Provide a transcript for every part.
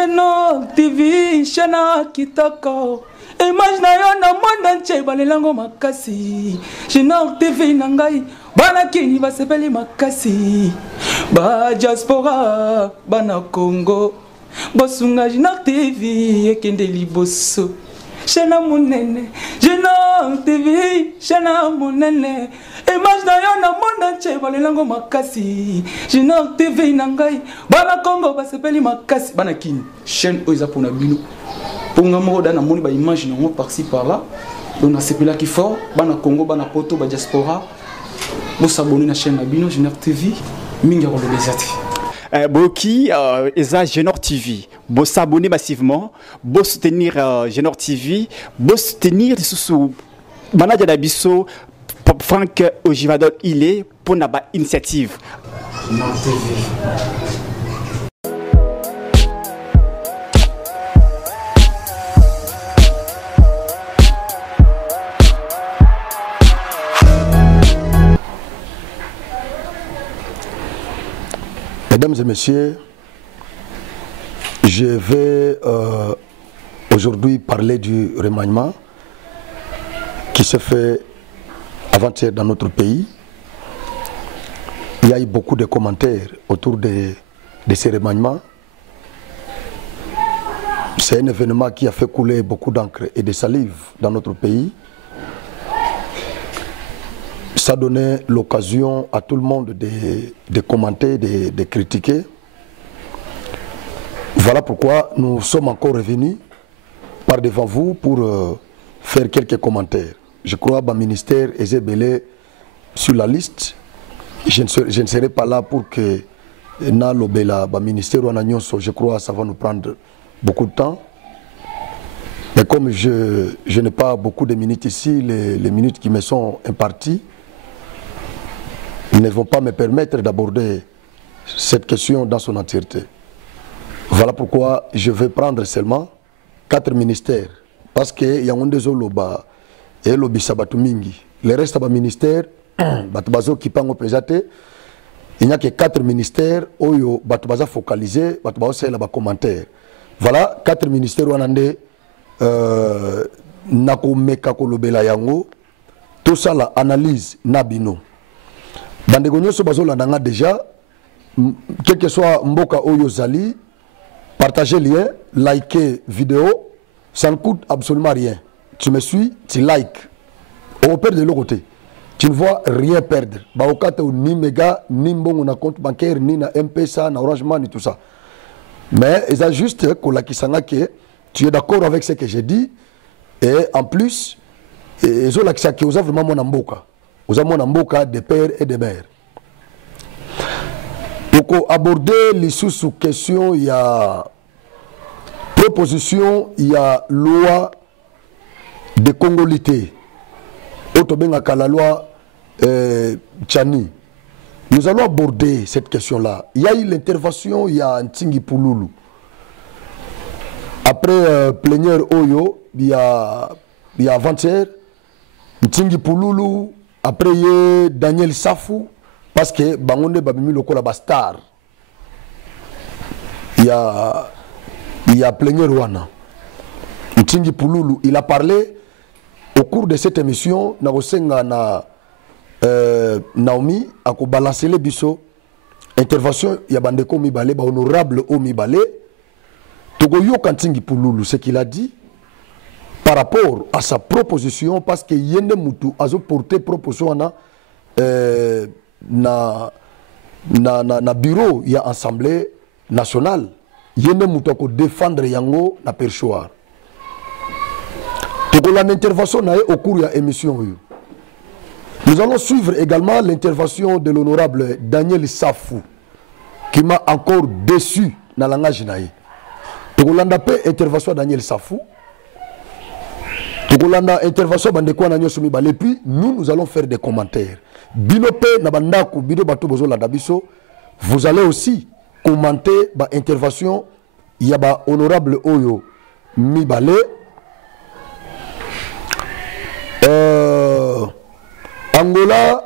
Geno TV Shana Kitoko image na yo na monde entier balelango makasi Geno TV nangai bana kini basepeli makasi ba diaspora bana Congo bosunga Geno TV ekende liboso Shana munene Geno TV Shana munene image na yo na monde entier balelango makasi Geno TV nangai bana Congo basepeli makasi bana kini chaîne oza pona bino ponga moko dana moni ba image nango par-ci par-là donc na sepela ki fort bana Congo bana poto ba diaspora bo s'abonner na chaîne na bino Geno TV mingi ko lobezati Boki eza Geno TV bo s'abonner massivement bo soutenir Geno TV bo soutenir sous manager d'Abisso Franck Ojivadol il est pour naba initiative Geno TV. Mesdames et messieurs, je vais aujourd'hui parler du remaniement qui se fait avant-hier dans notre pays. Il y a eu beaucoup de commentaires autour de ces remaniements. C'est un événement qui a fait couler beaucoup d'encre et de salive dans notre pays. Ça donnait l'occasion à tout le monde de commenter, de critiquer. Voilà pourquoi nous sommes encore revenus par devant vous pour faire quelques commentaires. Je crois que le ministère est belé sur la liste. Je ne serai pas là pour que le ministère ou je crois que ça va nous prendre beaucoup de temps. Mais comme je n'ai pas beaucoup de minutes ici, les minutes qui me sont imparties, ils ne vont pas me permettre d'aborder cette question dans son entièreté. Voilà pourquoi je vais prendre seulement 4 ministères. Parce qu'il y a un des oloba et l'obisabatu mingi. Le reste des ministères, batubazo qui pango présenté, il n'y a que 4 ministères où batubaza focalisé, batubazo c'est là bas commentaire. Voilà 4 ministères où on a nako meka kolobela yango, tout ça la analyse nabino. Bandegonyo so bazo landanga déjà, quel que soit mboka oyo zali, partagez lien, likez vidéo, ça ne coûte absolument rien. Tu me suis, tu likes. On perd de l'autre côté. Tu ne vois rien perdre. Baokate ni méga, ni mbongo na compte bancaire, ni na M-Pesa, na Orange Money, tout ça. Mais il y a juste que tu es d'accord avec ce que j'ai dit. Et en plus, ils ont l'accès qui ont vraiment mon mboka. Vous avez mon mboka de père et de mère. Pour aborder les sous-questions, il y a proposition, il y a loi de congolité. Autobenga la loi Tchani. Nous allons aborder cette question-là. Il y a eu l'intervention, il y a Ntingi Pouloulou. Après plénière Oyo, il y a avant-hier, Ntingi Pouloulou. Après, il y a Daniel Safou, parce que Bangonde Babimi Lokola Bastar. Il y a plénière Rwanda. Ntingi Pouloulou, il a parlé au cours de cette émission, Naomi a balancé les biseaux. Intervention, il y a Bandeko Mibale, honorable Omibale. Togoyo Kantingi Pouloulou, ce qu'il a dit par rapport à sa proposition, parce que Yende Moutou a porté proposition na bureau, il y a assemblée nationale. Yende Moutou a défendre Yango na perchoir. L'intervention au cours de l'émission. Nous allons suivre également l'intervention de l'honorable Daniel Safou, qui m'a encore déçu dans la langage. Nous allons intervention de Daniel Safou. Nous allons intervention de et puis nous allons faire des commentaires. Binope Nabandaku, Bido Bato Bozo Landabiso, vous allez aussi commenter l'intervention. Il y a honorable Oyo Mibale. Angola,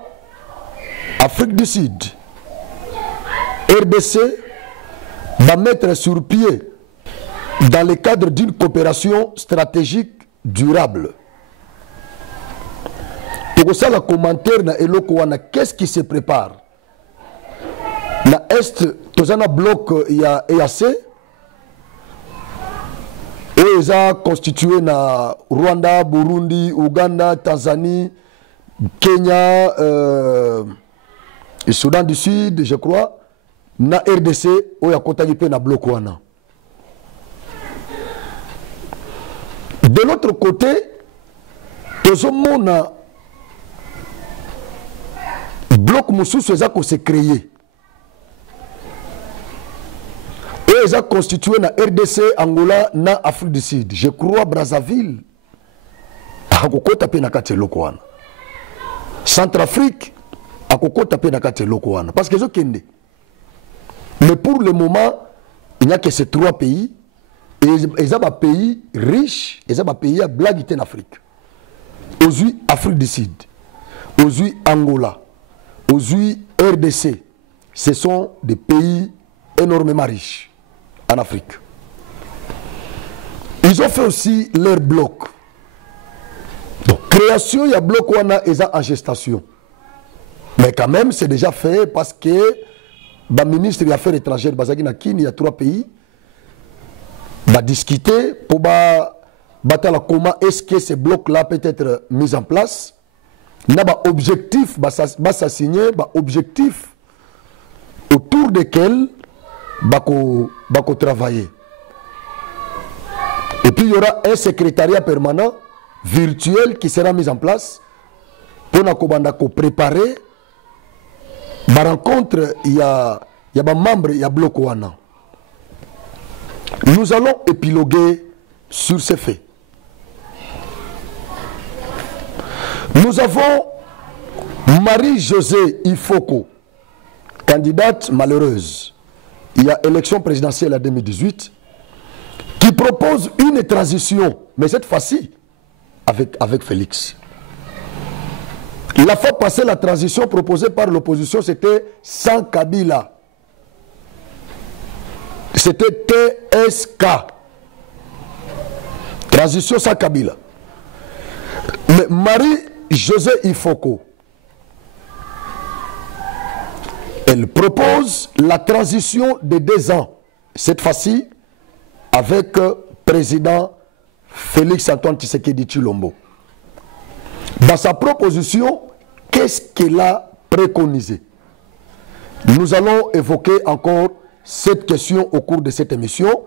Afrique du Sud, RDC va mettre sur pied dans le cadre d'une coopération stratégique durable. Pour ça, le commentaire na eloko wana, qu'est-ce qui se prépare? Na Est, tozana bloc ya EAC, et ils ont constitué na Rwanda, Burundi, Ouganda, Tanzanie, Kenya, et Soudan du Sud, je crois, na RDC, où il y a contagné na bloc wana. De l'autre côté, tous na bloc Moussous, ils s'est créé. Et ils ont constitué na RDC, Angola, na Afrique du Sud. Je crois Brazzaville. Akokota pe na kati loko wana. Centrafrique, akokota pe na kati loko wana. Parce que kende. Mais pour le moment, il n'y a que ces 3 pays. Et ils ont des pays riches, ils ont des pays à blague en Afrique. Aujourd'hui, Afrique du Sud. Aujourd'hui, Angola. Aujourd'hui, RDC. Ce sont des pays énormément riches en Afrique. Ils ont fait aussi leur bloc. Donc, création, il y a bloc où on a en gestation. Mais quand même, c'est déjà fait parce que le ministre des Affaires étrangères, il y a 3 pays. Va discuter pour comment est-ce que ce bloc-là peut être mis en place. Il y a un objectif, va s'assigner, un objectif autour desquels va travailler. Et puis il y aura un secrétariat permanent virtuel qui sera mis en place pour préparer la rencontre. Il y a des membres, il y a bloc wana. Nous allons épiloguer sur ces faits. Nous avons Marie-Josée Ifoko, candidate malheureuse. Il y a élection présidentielle en 2018, qui propose une transition, mais cette fois-ci avec Félix. La fois passée, la transition proposée par l'opposition, c'était sans Kabila. C'était TSK. Transition sans Kabila. Mais Marie-Josée Ifoko, elle propose la transition de 2 ans. Cette fois-ci, avec président Félix Antoine Tshisekedi Tshilombo. Dans sa proposition, qu'est-ce qu'elle a préconisé? Nous allons évoquer encore cette question au cours de cette émission.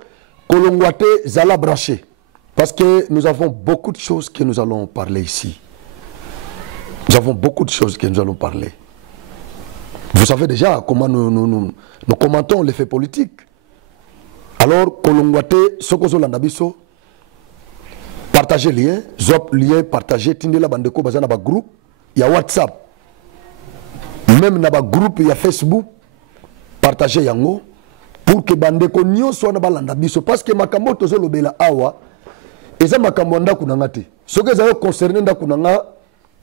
Kolongwate Zala branché. Parce que nous avons beaucoup de choses que nous allons parler ici. Nous avons beaucoup de choses que nous allons parler. Vous savez déjà comment nous commentons les faits politiques. Alors, Kolongwate, Sokozo Landabiso, partagez lien, Zop lien, partagez, Tindela Bandeko Bazana ba groupe, il y a WhatsApp, même dans ba groupe, il y a Facebook, partagez yango, pour que Bandeko Nyo soit na ba Landabiso, parce que Makambo Tozo Lobela Awa, et ça Makambo Nda Kunangate. Ce que ça concerne Nda Kunanga,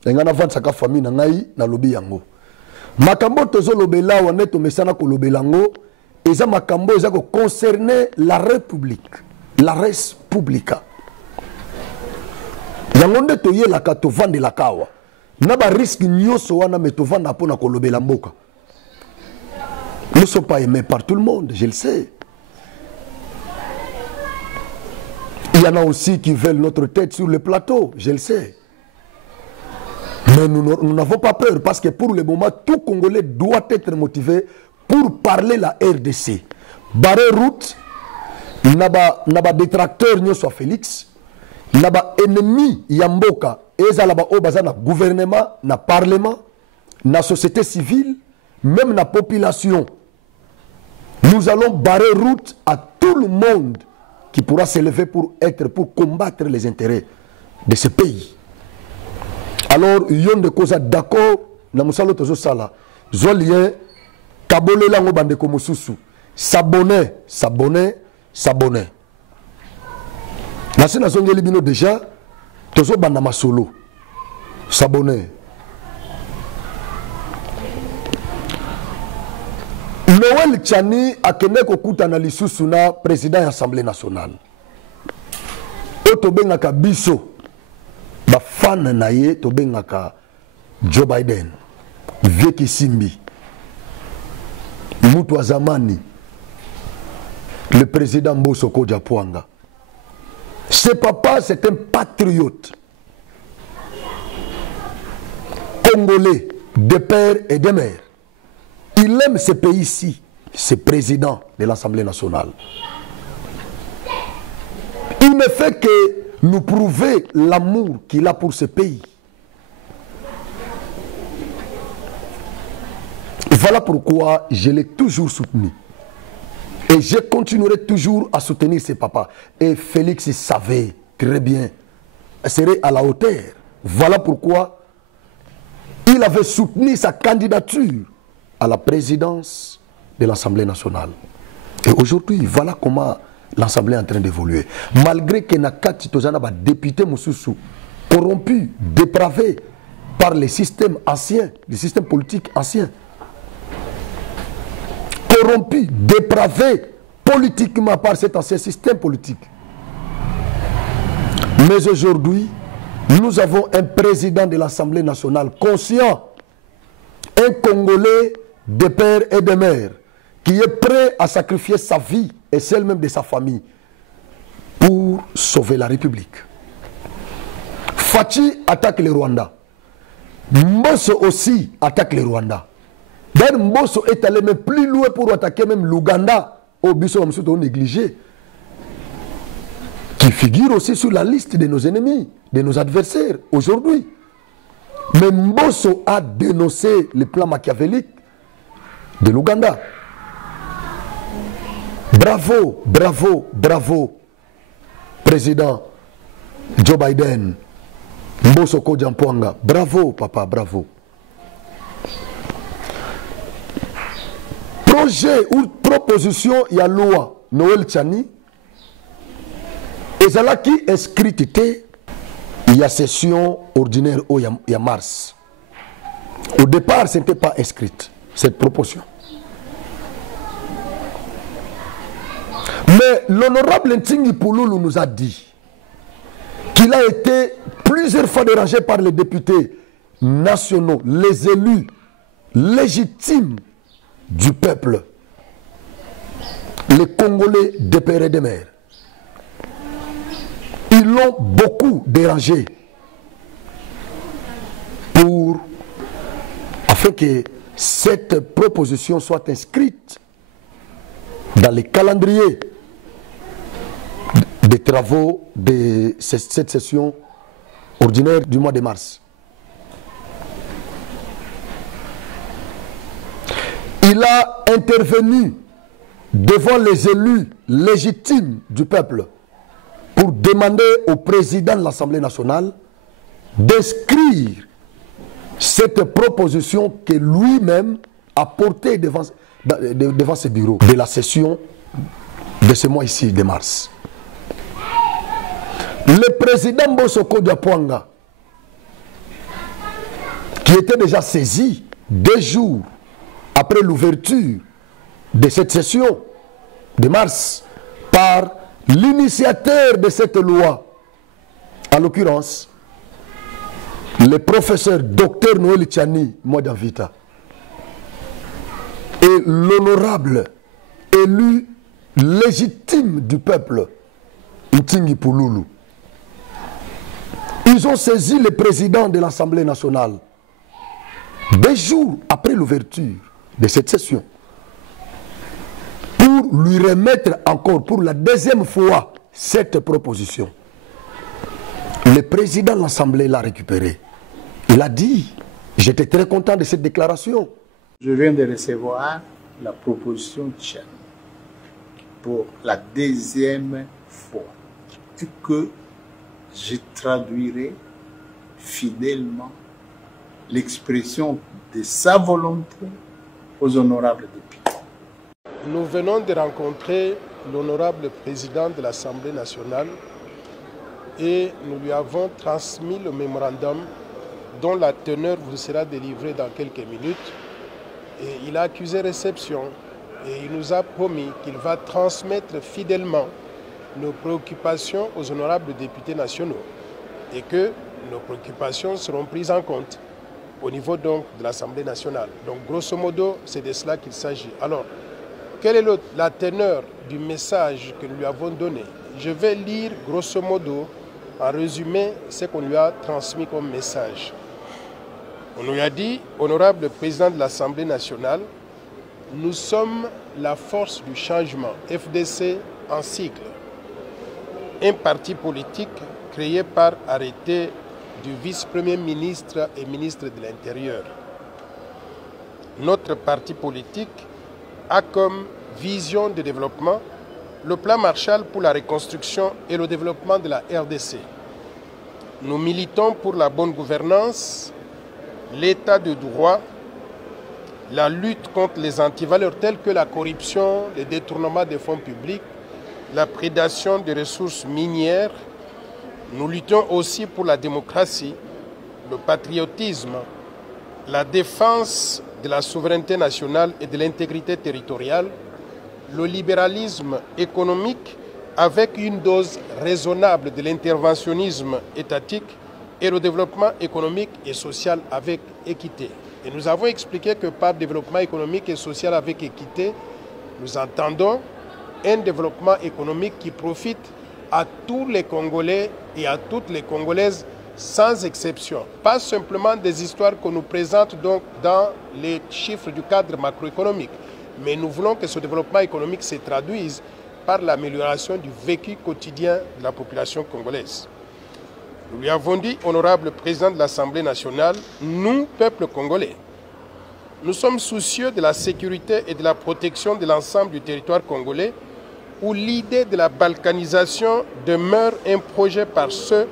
ngana vansaka famille na ngai na lobi yango. Makambo Tozo Lobela Awa neto mesana ko lobelango. Et ça makambo ça concerner la République, la res publica. Yangonde toye la katovan de la kawa. Naba risque nyoso wana metovanda pona kolobela mboka. Nous ne sommes pas aimés par tout le monde, je le sais. Il y en a aussi qui veulent notre tête sur le plateau, je le sais. Mais nous n'avons pas peur parce que pour le moment, tout Congolais doit être motivé pour parler la RDC. Barré route, naba détracteur nyo soit Félix, naba ennemi Yamboka, ezalaba obaza na gouvernement, na parlement, na société civile, même na population. Nous allons barrer route à tout le monde qui pourra s'élever pour combattre les intérêts de ce pays. Alors, yon de cause d'accord, na musalo tozo sala, zolien Kabole lango bandeko mosusu. S'abonner. Nasi na zongeli bino déjà, tozo banda masolo. S'abonner. Noël Tchani a kene kokuta na lisusu na président de l'Assemblée nationale. tobengaka biso ba fan na ye tobengaka Joe Biden, Vieux Kisimbi, mutu wa zamani, le président Mbosso Kodjapwanga. Ce papa, c'est un patriote congolais de père et de mère. Il aime ce pays-ci, ce président de l'Assemblée nationale. Il ne fait que nous prouver l'amour qu'il a pour ce pays. Voilà pourquoi je l'ai toujours soutenu. Et je continuerai toujours à soutenir ce papa. Et Félix savait très bien, serait à la hauteur. Voilà pourquoi il avait soutenu sa candidature à la présidence de l'Assemblée nationale. Et aujourd'hui, voilà comment l'Assemblée est en train d'évoluer. Malgré que Nakati Tozana va député Moussoussou, corrompu, dépravé par les systèmes anciens, les systèmes politiques anciens, corrompu, dépravé politiquement par cet ancien système politique. Mais aujourd'hui, nous avons un président de l'Assemblée nationale conscient, un Congolais de père et de mère, qui est prêt à sacrifier sa vie et celle même de sa famille pour sauver la République. Fachi attaque le Rwanda. Mbosso aussi attaque le Rwanda. D'ailleurs, Mbosso est allé même plus loin pour attaquer même l'Ouganda, au Bisso négligé, qui figure aussi sur la liste de nos ennemis, de nos adversaires aujourd'hui. Mais Mbosso a dénoncé le plan machiavélique de l'Ouganda. Bravo, bravo, bravo, président Joe Biden, Mbosso Kodjapwanga. Bravo, papa, bravo. Projet ou proposition, il y a loi Noël Tchani. Et cela qui est inscrit, il y a session ordinaire il y a mars. Au départ, ce n'était pas inscrite, cette proposition. Mais l'honorable Ntingi Pouloulou nous a dit qu'il a été plusieurs fois dérangé par les députés nationaux, les élus légitimes du peuple, les Congolais de père et de mère. Ils l'ont beaucoup dérangé afin que cette proposition soit inscrite dans les calendriers des travaux de cette session ordinaire du mois de mars. Il a intervenu devant les élus légitimes du peuple pour demander au président de l'Assemblée nationale d'inscrire cette proposition que lui-même a portée devant ce bureau de la session de ce mois ici de mars. Le président Mbosso Kodjapwanga, qui était déjà saisi 2 jours après l'ouverture de cette session de mars par l'initiateur de cette loi, en l'occurrence le professeur Dr Noël Tchani Modavita, et l'honorable élu légitime du peuple Ntingi Pouloulou. Ils ont saisi le président de l'Assemblée nationale 2 jours après l'ouverture de cette session pour lui remettre encore pour la 2e fois cette proposition. Le président de l'Assemblée l'a récupéré. Il a dit, j'étais très content de cette déclaration. Je viens de recevoir la proposition Tchani pour la 2e fois et que je traduirai fidèlement l'expression de sa volonté aux honorables députés. Nous venons de rencontrer l'honorable président de l'Assemblée nationale et nous lui avons transmis le mémorandum dont la teneur vous sera délivrée dans quelques minutes. Et il a accusé réception et il nous a promis qu'il va transmettre fidèlement nos préoccupations aux honorables députés nationaux et que nos préoccupations seront prises en compte au niveau donc de l'Assemblée nationale. Donc grosso modo, c'est de cela qu'il s'agit. Alors, quelle est la teneur du message que nous lui avons donné? Je vais lire grosso modo, en résumé, ce qu'on lui a transmis comme message. On lui a dit, honorable président de l'Assemblée nationale, nous sommes la force du changement, FDC en sigle, un parti politique créé par arrêté du vice-premier ministre et ministre de l'Intérieur. Notre parti politique a comme vision de développement le plan Marshall pour la reconstruction et le développement de la RDC. Nous militons pour la bonne gouvernance, l'état de droit, la lutte contre les antivaleurs telles que la corruption, le détournement des fonds publics, la prédation des ressources minières. Nous luttons aussi pour la démocratie, le patriotisme, la défense de la souveraineté nationale et de l'intégrité territoriale, le libéralisme économique avec une dose raisonnable de l'interventionnisme étatique et le développement économique et social avec équité. Et nous avons expliqué que par développement économique et social avec équité, nous entendons un développement économique qui profite à tous les Congolais et à toutes les Congolaises sans exception. Pas simplement des histoires qu'on nous présente donc dans les chiffres du cadre macroéconomique, mais nous voulons que ce développement économique se traduise par l'amélioration du vécu quotidien de la population congolaise. Nous lui avons dit, honorable président de l'Assemblée nationale, nous, peuple congolais, nous sommes soucieux de la sécurité et de la protection de l'ensemble du territoire congolais où l'idée de la balkanisation demeure un projet par ceux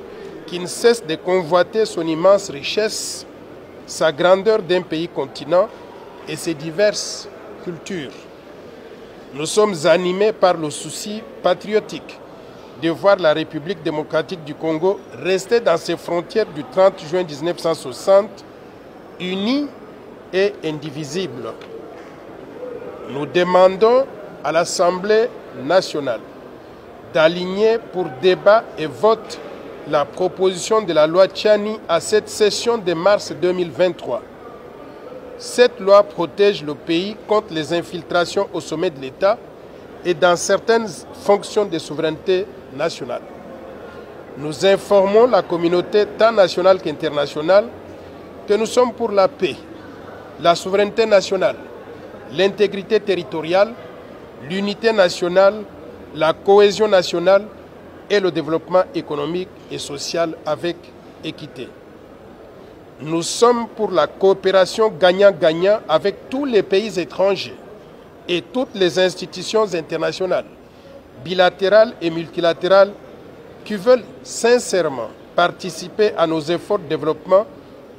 qui ne cessent de convoiter son immense richesse, sa grandeur d'un pays-continent et ses diverses cultures. Nous sommes animés par le souci patriotique de voir la République démocratique du Congo rester dans ses frontières du 30 juin 1960, unie et indivisible. Nous demandons à l'Assemblée nationale d'aligner pour débat et vote la proposition de la loi Tchani à cette session de mars 2023. Cette loi protège le pays contre les infiltrations au sommet de l'État et dans certaines fonctions de souveraineté nationale. Nous informons la communauté tant nationale qu'internationale que nous sommes pour la paix, la souveraineté nationale, l'intégrité territoriale, l'unité nationale, la cohésion nationale et le développement économique et social avec équité. Nous sommes pour la coopération gagnant-gagnant avec tous les pays étrangers et toutes les institutions internationales, bilatérales et multilatérales, qui veulent sincèrement participer à nos efforts de développement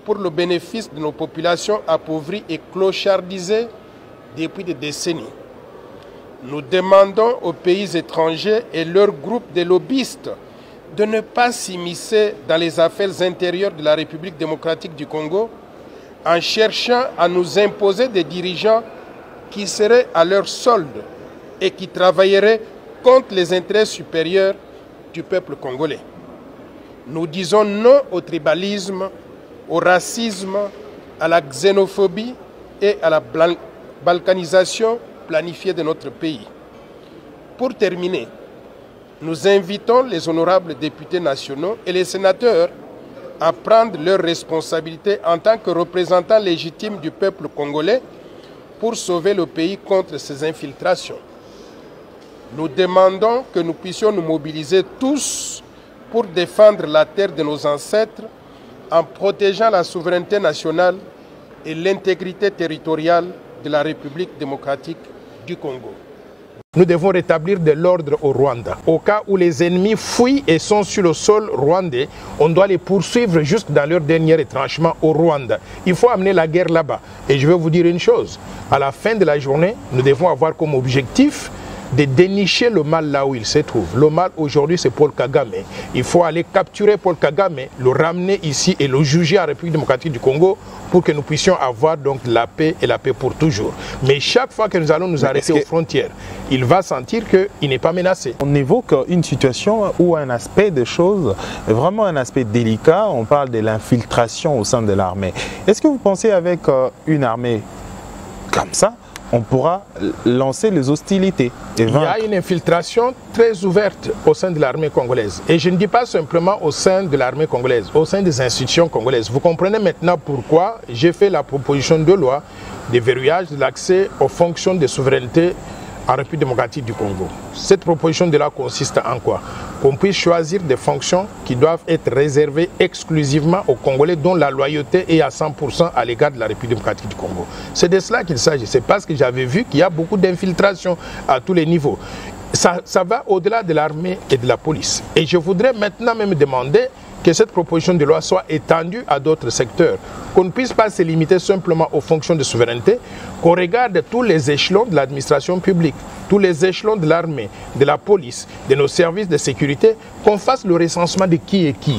pour le bénéfice de nos populations appauvries et clochardisées depuis des décennies. Nous demandons aux pays étrangers et leurs groupes de lobbyistes de ne pas s'immiscer dans les affaires intérieures de la République démocratique du Congo en cherchant à nous imposer des dirigeants qui seraient à leur solde et qui travailleraient contre les intérêts supérieurs du peuple congolais. Nous disons non au tribalisme, au racisme, à la xénophobie et à la balkanisation planifiée de notre pays. Pour terminer, nous invitons les honorables députés nationaux et les sénateurs à prendre leurs responsabilités en tant que représentants légitimes du peuple congolais pour sauver le pays contre ces infiltrations. Nous demandons que nous puissions nous mobiliser tous pour défendre la terre de nos ancêtres en protégeant la souveraineté nationale et l'intégrité territoriale de la République démocratique du Congo. Nous devons rétablir de l'ordre au Rwanda. Au cas où les ennemis fuient et sont sur le sol rwandais, on doit les poursuivre jusque dans leur dernier retranchement au Rwanda. Il faut amener la guerre là-bas. Et je vais vous dire une chose, à la fin de la journée, nous devons avoir comme objectif de dénicher le mal là où il se trouve. Le mal aujourd'hui, c'est Paul Kagame. Il faut aller capturer Paul Kagame, le ramener ici et le juger en République démocratique du Congo pour que nous puissions avoir donc la paix et la paix pour toujours. Mais chaque fois que nous allons nous arrêter aux frontières, il va sentir qu'il n'est pas menacé. On évoque une situation où un aspect des choses, vraiment un aspect délicat, on parle de l'infiltration au sein de l'armée. Est-ce que vous pensez avec une armée comme ça, on pourra lancer les hostilités et vaincre? Il y a une infiltration très ouverte au sein de l'armée congolaise. Et je ne dis pas simplement au sein de l'armée congolaise, au sein des institutions congolaises. Vous comprenez maintenant pourquoi j'ai fait la proposition de loi de verrouillage de l'accès aux fonctions de souveraineté en République démocratique du Congo. Cette proposition de loi consiste en quoi? Qu'on puisse choisir des fonctions qui doivent être réservées exclusivement aux Congolais dont la loyauté est à 100% à l'égard de la République démocratique du Congo. C'est de cela qu'il s'agit. C'est parce que j'avais vu qu'il y a beaucoup d'infiltration à tous les niveaux. Ça va au-delà de l'armée et de la police. Et je voudrais maintenant même demander que cette proposition de loi soit étendue à d'autres secteurs, qu'on ne puisse pas se limiter simplement aux fonctions de souveraineté, qu'on regarde tous les échelons de l'administration publique, tous les échelons de l'armée, de la police, de nos services de sécurité, qu'on fasse le recensement de qui est qui.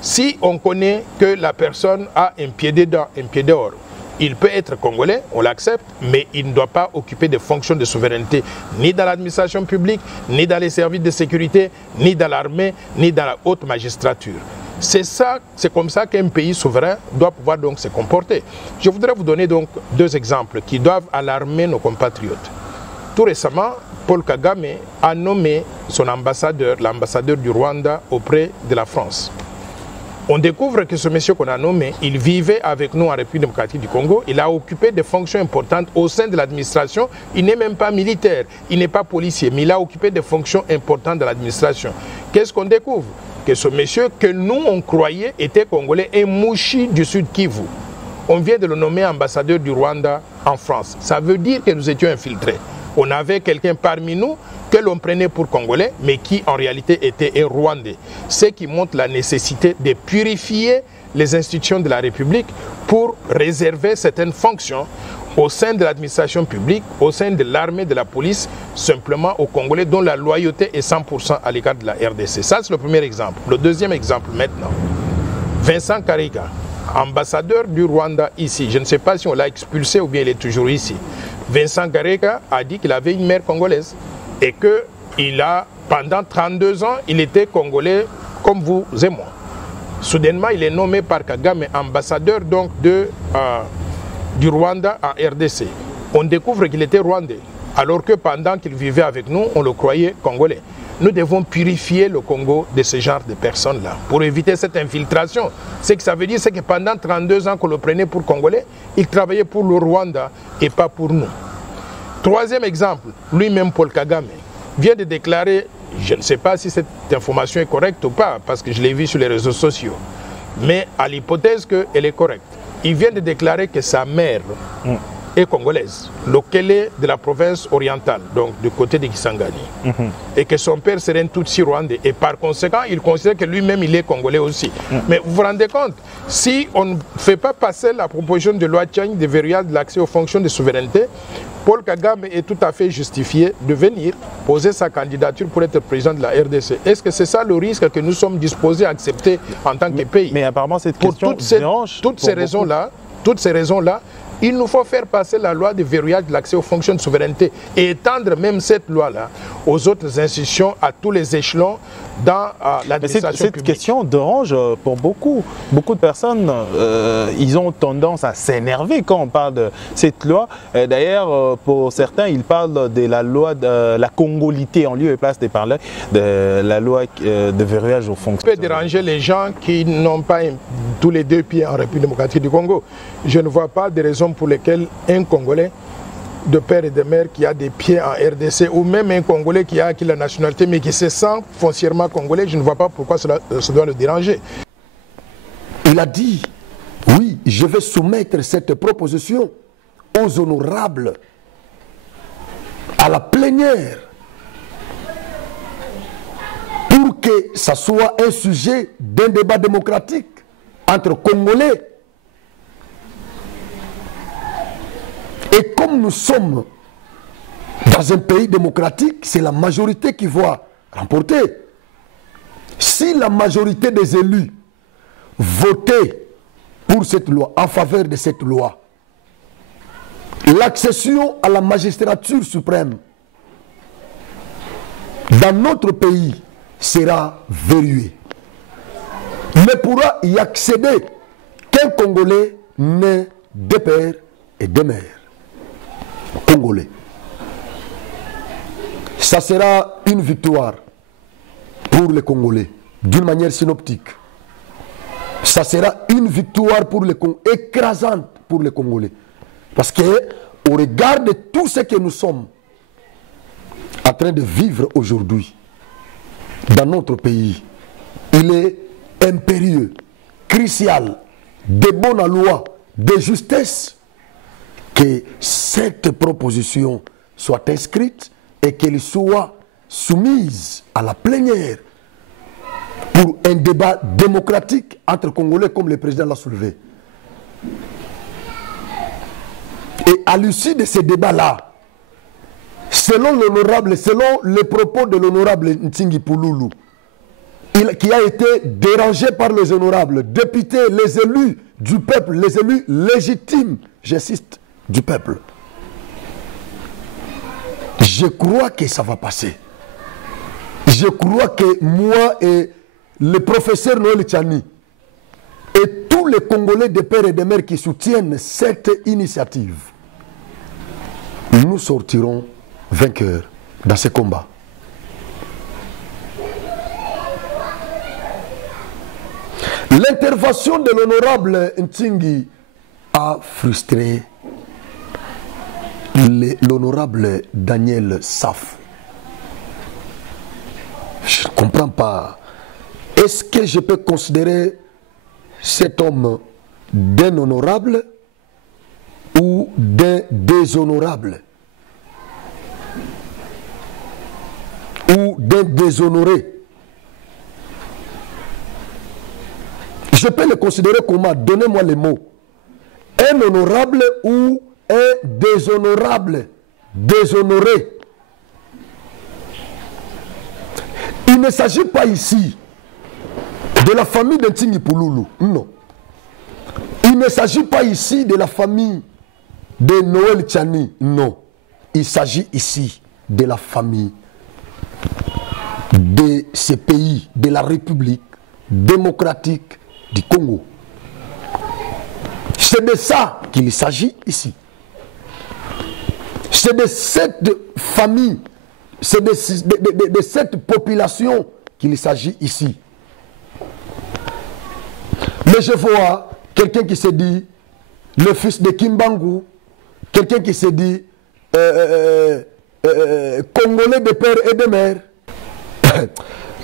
Si on connaît que la personne a un pied dedans, un pied dehors, il peut être congolais, on l'accepte, mais il ne doit pas occuper des fonctions de souveraineté ni dans l'administration publique, ni dans les services de sécurité, ni dans l'armée, ni dans la haute magistrature. C'est comme ça qu'un pays souverain doit pouvoir donc se comporter. Je voudrais vous donner donc deux exemples qui doivent alarmer nos compatriotes. Tout récemment, Paul Kagame a nommé son ambassadeur, l'ambassadeur du Rwanda auprès de la France. On découvre que ce monsieur qu'on a nommé, il vivait avec nous en République démocratique du Congo. Il a occupé des fonctions importantes au sein de l'administration. Il n'est même pas militaire, il n'est pas policier, mais il a occupé des fonctions importantes dans l'administration. Qu'est-ce qu'on découvre? Que ce monsieur que nous on croyait était congolais, est Mouchi du Sud Kivu. On vient de le nommer ambassadeur du Rwanda en France. Ça veut dire que nous étions infiltrés. On avait quelqu'un parmi nous que l'on prenait pour Congolais, mais qui en réalité était un Rwandais. Ce qui montre la nécessité de purifier les institutions de la République pour réserver certaines fonctions au sein de l'administration publique, au sein de l'armée, de la police, simplement aux Congolais dont la loyauté est 100% à l'égard de la RDC. Ça, c'est le premier exemple. Le deuxième exemple maintenant, Vincent Karega, ambassadeur du Rwanda ici. Je ne sais pas si on l'a expulsé ou bien il est toujours ici. Vincent Karega a dit qu'il avait une mère congolaise et que pendant 32 ans, il était congolais comme vous et moi. Soudainement, il est nommé par Kagame ambassadeur donc du Rwanda en RDC. On découvre qu'il était rwandais, alors que pendant qu'il vivait avec nous, on le croyait congolais. Nous devons purifier le Congo de ce genre de personnes-là pour éviter cette infiltration. Ce que ça veut dire, c'est que pendant 32 ans qu'on le prenait pour congolais, il travaillait pour le Rwanda et pas pour nous. Troisième exemple, lui-même Paul Kagame vient de déclarer, je ne sais pas si cette information est correcte ou pas, parce que je l'ai vu sur les réseaux sociaux, mais à l'hypothèse qu'elle est correcte, il vient de déclarer que sa mère est congolaise, lequel est de la province orientale, donc du côté de Kisangani, et que son père serait un Tutsi rwandais, et par conséquent, il considère que lui-même, il est congolais aussi. Mais vous vous rendez compte, si on ne fait pas passer la proposition de loi Tchang de verrouillage de l'accès aux fonctions de souveraineté, Paul Kagame est tout à fait justifié de venir poser sa candidature pour être président de la RDC. Est-ce que c'est ça le risque que nous sommes disposés à accepter en tant que pays? Mais apparemment, cette question dérange toutes ces raisons-là, il nous faut faire passer la loi de verrouillage de l'accès aux fonctions de souveraineté et étendre même cette loi-là aux autres institutions, à tous les échelons dans l'administration publique. Cette question dérange pour beaucoup. Beaucoup de personnes, ils ont tendance à s'énerver quand on parle de cette loi. D'ailleurs, pour certains, ils parlent de la loi de la congolité en lieu et place de parler de la loi de verrouillage aux fonctions. Ça peut déranger les gens qui n'ont pas tous les deux pieds en République démocratique du Congo. Je ne vois pas de raison pour lesquelles un Congolais de père et de mère qui a des pieds en RDC ou même un Congolais qui a acquis la nationalité mais qui se sent foncièrement congolais, je ne vois pas pourquoi ça doit le déranger. Il a dit, oui, je vais soumettre cette proposition aux honorables à la plénière pour que ça soit un sujet d'un débat démocratique entre Congolais. Et comme nous sommes Dans un pays démocratique, c'est la majorité qui va remporter. Si la majorité des élus votaient pour cette loi, en faveur de cette loi, l'accession à la magistrature suprême dans notre pays sera verrouillée. Ne pourra y accéder qu'un Congolais né de père et de mère. Congolais. Ça sera une victoire pour les Congolais, d'une manière synoptique. Ça sera une victoire pour les Congolais, écrasante pour les Congolais. Parce que, au regard de tout ce que nous sommes en train de vivre aujourd'hui dans notre pays, il est impérieux, crucial, de bonne loi, de justesse, que cette proposition soit inscrite et qu'elle soit soumise à la plénière pour un débat démocratique entre Congolais, comme le président l'a soulevé. Et à l'issue de ce débat-là, selon les propos de l'honorable Ntingi Pouloulou, qui a été dérangé par les honorables députés, les élus du peuple, les élus légitimes, j'insiste, du peuple. Je crois que ça va passer. Je crois que moi et le professeur Noël Tchani et tous les Congolais de père et de mère qui soutiennent cette initiative, nous sortirons vainqueurs dans ce combat. L'intervention de l'honorable Ntingi a frustré l'honorable Daniel Saf. Je ne comprends pas. Est-ce que je peux considérer cet homme d'un honorable ou d'un déshonorable ou d'un déshonoré? Je peux le considérer comment? Donnez-moi les mots. Un honorable ou un déshonorable, déshonoré. Il ne s'agit pas ici de la famille de Ntingi Pouloulou, non. Il ne s'agit pas ici de la famille de Noël Tchani, non. Il s'agit ici de la famille de ce pays, de la République démocratique du Congo. C'est de ça qu'il s'agit ici. C'est de cette famille, c'est de cette population qu'il s'agit ici. Mais je vois quelqu'un qui se dit le fils de Kimbangu, quelqu'un qui se dit Congolais de père et de mère.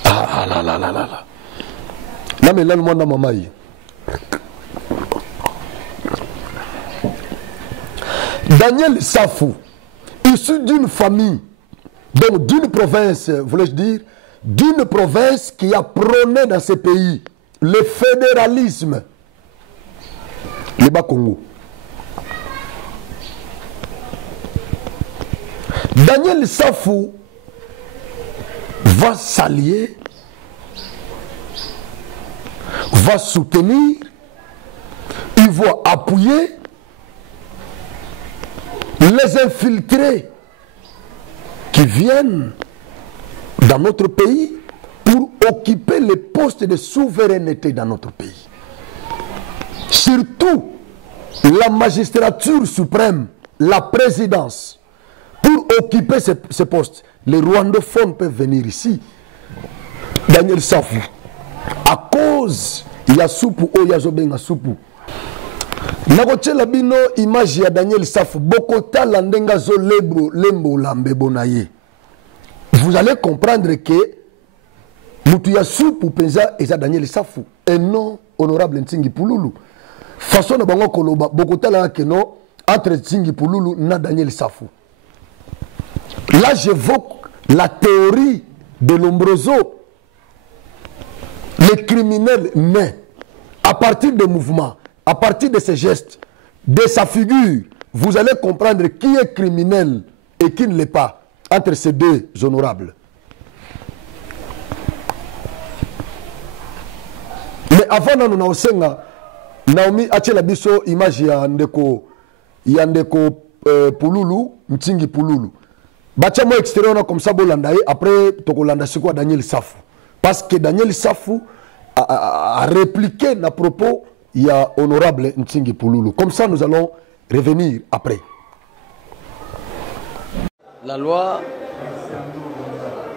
Ah là là là là là. Là, mais là, le monde a maman. Daniel Safou, issu d'une famille, donc d'une province, voulais-je dire, d'une province qui a prôné dans ce pays le fédéralisme, le Bas-Congo. Daniel Safou va s'allier, va soutenir, il va appuyer les infiltrés qui viennent dans notre pays pour occuper les postes de souveraineté dans notre pays. Surtout la magistrature suprême, la présidence, pour occuper ces postes. Les rwandophones peuvent venir ici. Daniel Safou, à cause ya supu o ya zobenga supu. Nakotiela bino image ya Daniel Safou bokota landenga zo lembo lambe bonaye. Vous allez comprendre que mutu ya supu penza eza Daniel Safou et non honorable Ntingi Pouloulou. Façon na bango koloba bokota la que non entre Ntingi Pouloulou na Daniel Safou. Là j'évoque la théorie de Lombroso. Le criminel naît à partir des mouvements, à partir de ses gestes, de sa figure. Vous allez comprendre qui est criminel et qui ne l'est pas. entre ces deux honorables. Mais avant nous na osenga Naomi achela biso image ya ndeko Pululu, Mtingi Pululu. Bacha mo extérieur comme ça bolanda après tokolanda siko Daniel Safu. Parce que Daniel Safu a répliqué à propos il y a honorable Mtingi Pululu. Comme ça nous allons revenir après. La loi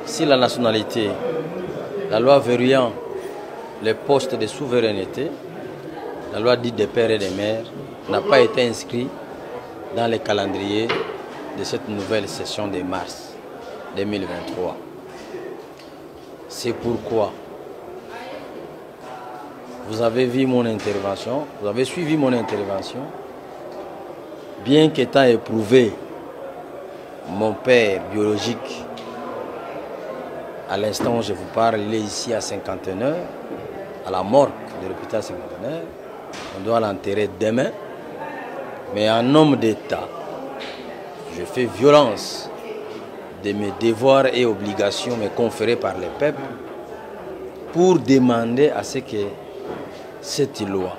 sur la nationalité, la loi verrouillant les postes de souveraineté, la loi dite des pères et des mères, n'a pas été inscrite dans le calendrier de cette nouvelle session de mars 2023. C'est pourquoi vous avez vu mon intervention, vous avez suivi mon intervention, bien qu'étant éprouvé, mon père biologique, à l'instant où je vous parle, il est ici à 51 heures, à la morgue de l'hôpital 51 heures. On doit l'enterrer demain. Mais en homme d'État, je fais violence de mes devoirs et obligations me conférées par le peuple pour demander à ce que cette loi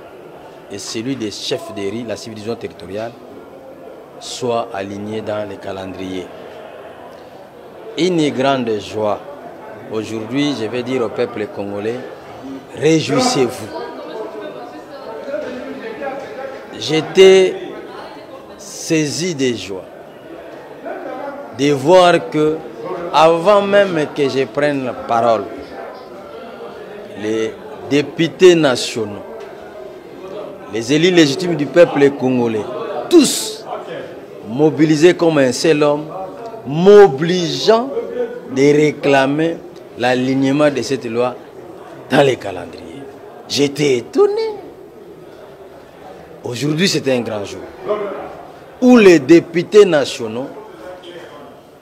et celui des chefs de riz, la civilisation territoriale, soient alignés dans le calendrier. Une grande joie. Aujourd'hui, je vais dire au peuple congolais, réjouissez-vous. J'étais saisi de joie de voir que, avant même que je prenne la parole, les députés nationaux, les élus légitimes du peuple congolais, tous mobilisés comme un seul homme, m'obligeant de réclamer l'alignement de cette loi dans les calendriers. J'étais étonné. Aujourd'hui, c'était un grand jour où les députés nationaux,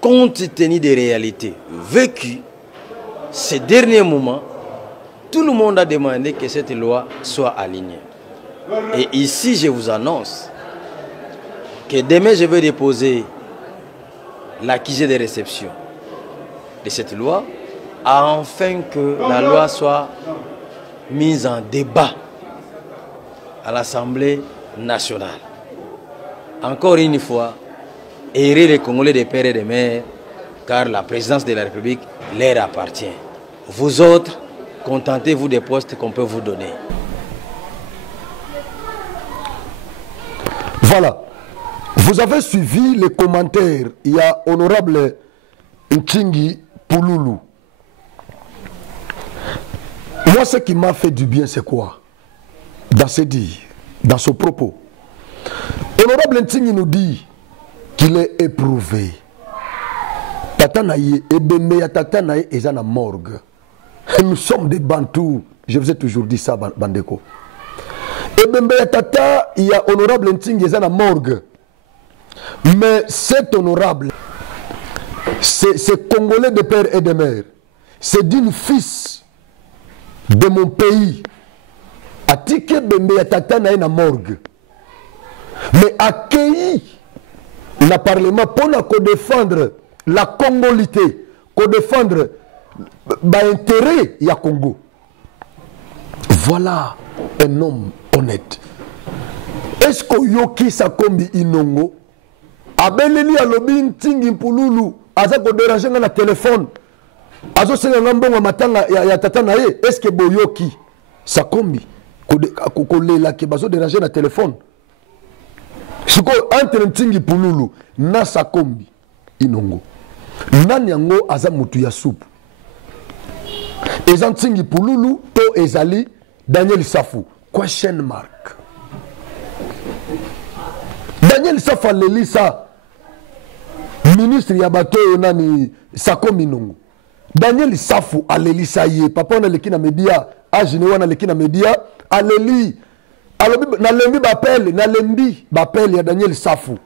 compte tenu des réalités vécues ces derniers moments, tout le monde a demandé que cette loi soit alignée. Et ici, je vous annonce que demain, je vais déposer l'accusé de réception de cette loi afin que la loi soit mise en débat à l'Assemblée nationale. Encore une fois, errez les Congolais des pères et des mères, car la présidence de la République leur appartient. Vous autres, contentez-vous des postes qu'on peut vous donner. Voilà. Vous avez suivi les commentaires. Il y a honorable Mtingi Pululu. Moi, ce qui m'a fait du bien, c'est quoi? Dans ses dires, dans son propos. Honorable Mtingi nous dit qu'il est éprouvé. Tatanaye, Ebembe ya Tatanaye, et na morgue. Nous sommes des Bantous. Je vous ai toujours dit ça, Bandeko. Ebembe ya Tata, il y a honorable Mtingi, et na morgue. Mais cet honorable, c'est Congolais de père et de mère. C'est d'une fils de mon pays. Atike Bembe ya Tata na na morgue. Mais accueilli le Parlement pour défendre la congolité, pour défendre l'intérêt du Congo. Voilà un homme honnête. Est-ce que Yoki Sakombi Inongo Abeleli alobi Mtingi Pululu aza ko déranger na téléphone azo senga ngambonga matanga ya tata na ye? Est-ce que Boyoki Sakombi ko lela ke bazo déranger na téléphone? Siko entre Mtingi Pululu na Sakombi Inongo nani yango aza mutu ya soupe? Eza Mtingi Pululu to ezali Daniel Safu? Question mark. Daniel Safu alelisa ministre ya bato nani Sakombi Nongo. Daniel Safu alelisa ye papa na leki na media ajine wana leki na media aleli alobi na lembi bapel ya Daniel Safu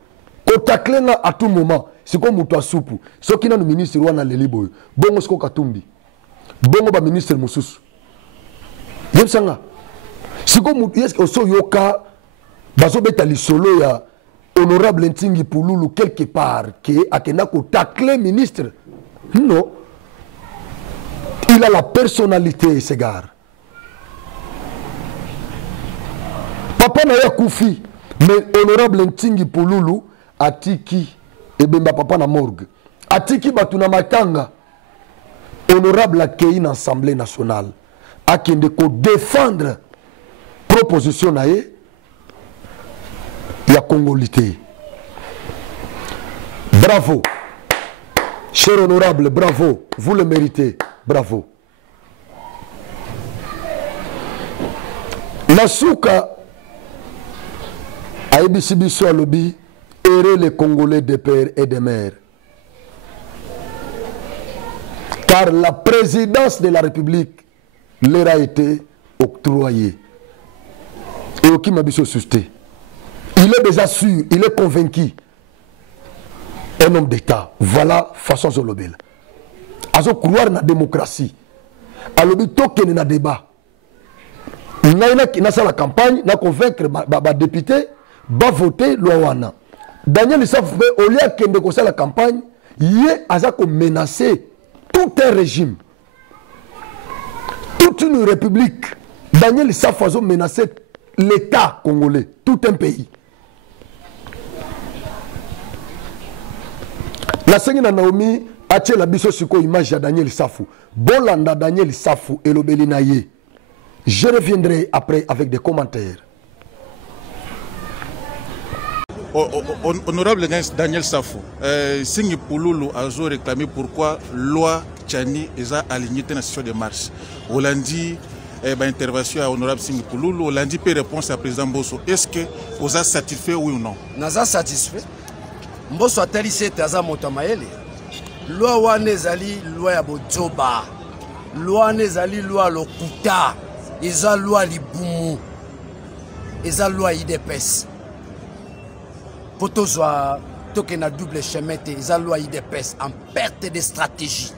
kotaklenga à tout moment siko mutu asupu soki na ministre wana leli boyo bongo siko Katumbi bongo ba ministre mususu yebsanga siko mutu yeske oso yoka bazo beta lisolo ya honorable Ntingi Pouloulou quelque part qui a taclé ministre. Non. Il a la personnalité, ce gars. Papa n'a pas koufi, mais honorable Ntingi Pouloulou a tiki et bemba papa na morgue. A tiki batuna matanga. Honorable accueilli dans l'Assemblée nationale. A qui défendre proposition na ye ya congolité. Bravo. Cher honorable, bravo. Vous le méritez. Bravo. Nasuka a ebisibiso à lobby errer les Congolais de père et de mère. Car la présidence de la République leur a été octroyée. Et aucun m'a suscité. Il est déjà sûr, il est convaincu. Un homme d'État. Voilà façon de l'obéir. Azo croire dans la démocratie. À l'obéito qu'il y a un débat. Il y a la campagne, il a convaincre les députés, va voter l'Ouana. Daniel Issaf, au lieu qu'il y ait la campagne, il a menacé tout un régime. Toute une république. Daniel Issaf a menacé l'État congolais, tout un pays. La Seigneur Naomi a tiré la biso sur image de Daniel Safou. Bolanda Daniel Safou et l'Obélinaye. Je reviendrai après avec des commentaires. Honorable Daniel Safou, Singi Pouloulou a réclamé pourquoi loi Tchani est alignée dans la session de marche. Hollandi, intervention à honorable Singi Pouloulou, Hollandi peut répondre à président Mbosso. Est-ce que vous êtes satisfait oui ou non? Nous sommes satisfaits. Mbosso atali sete aza moto mayele. Loi wana ezali loi ya bozoba. Loi wana ezali loi lokuta. Eza loi libumu. Eza loi IDPS. Potozwa toke na double chemin te eza loi IDPS en perte de stratégie.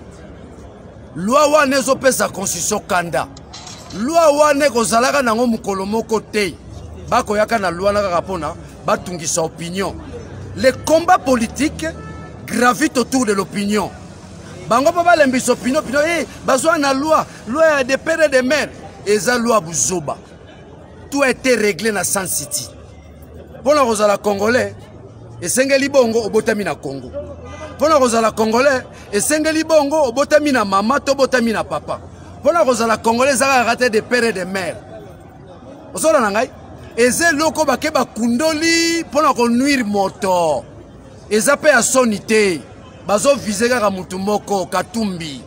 Loi wana ezopesa constitution kanda. Loi wana kozalaka nango mukolo moko te. Bako yaka na loi na kapona batungisa opinion. Les combats politiques gravitent autour de l'opinion. Bango papa lembis opinion, besoin de loi des pères et des mères. Et la loi Bouzoba. Tout a été réglé dans San City. Pour la Congolais, et Sengeli Bongo au Botamina Congo. Pour la Congolais, et Sengeli Bongo au Botamina Mama, to Botamina Papa. Pour la Congolais, ça a raté des pères et des mères. Vous savez, et c'est loko bakeba kundoli pour la nuire moto. Et ça peut à sonité. Bazo visé kaka mutu moko Katumbi.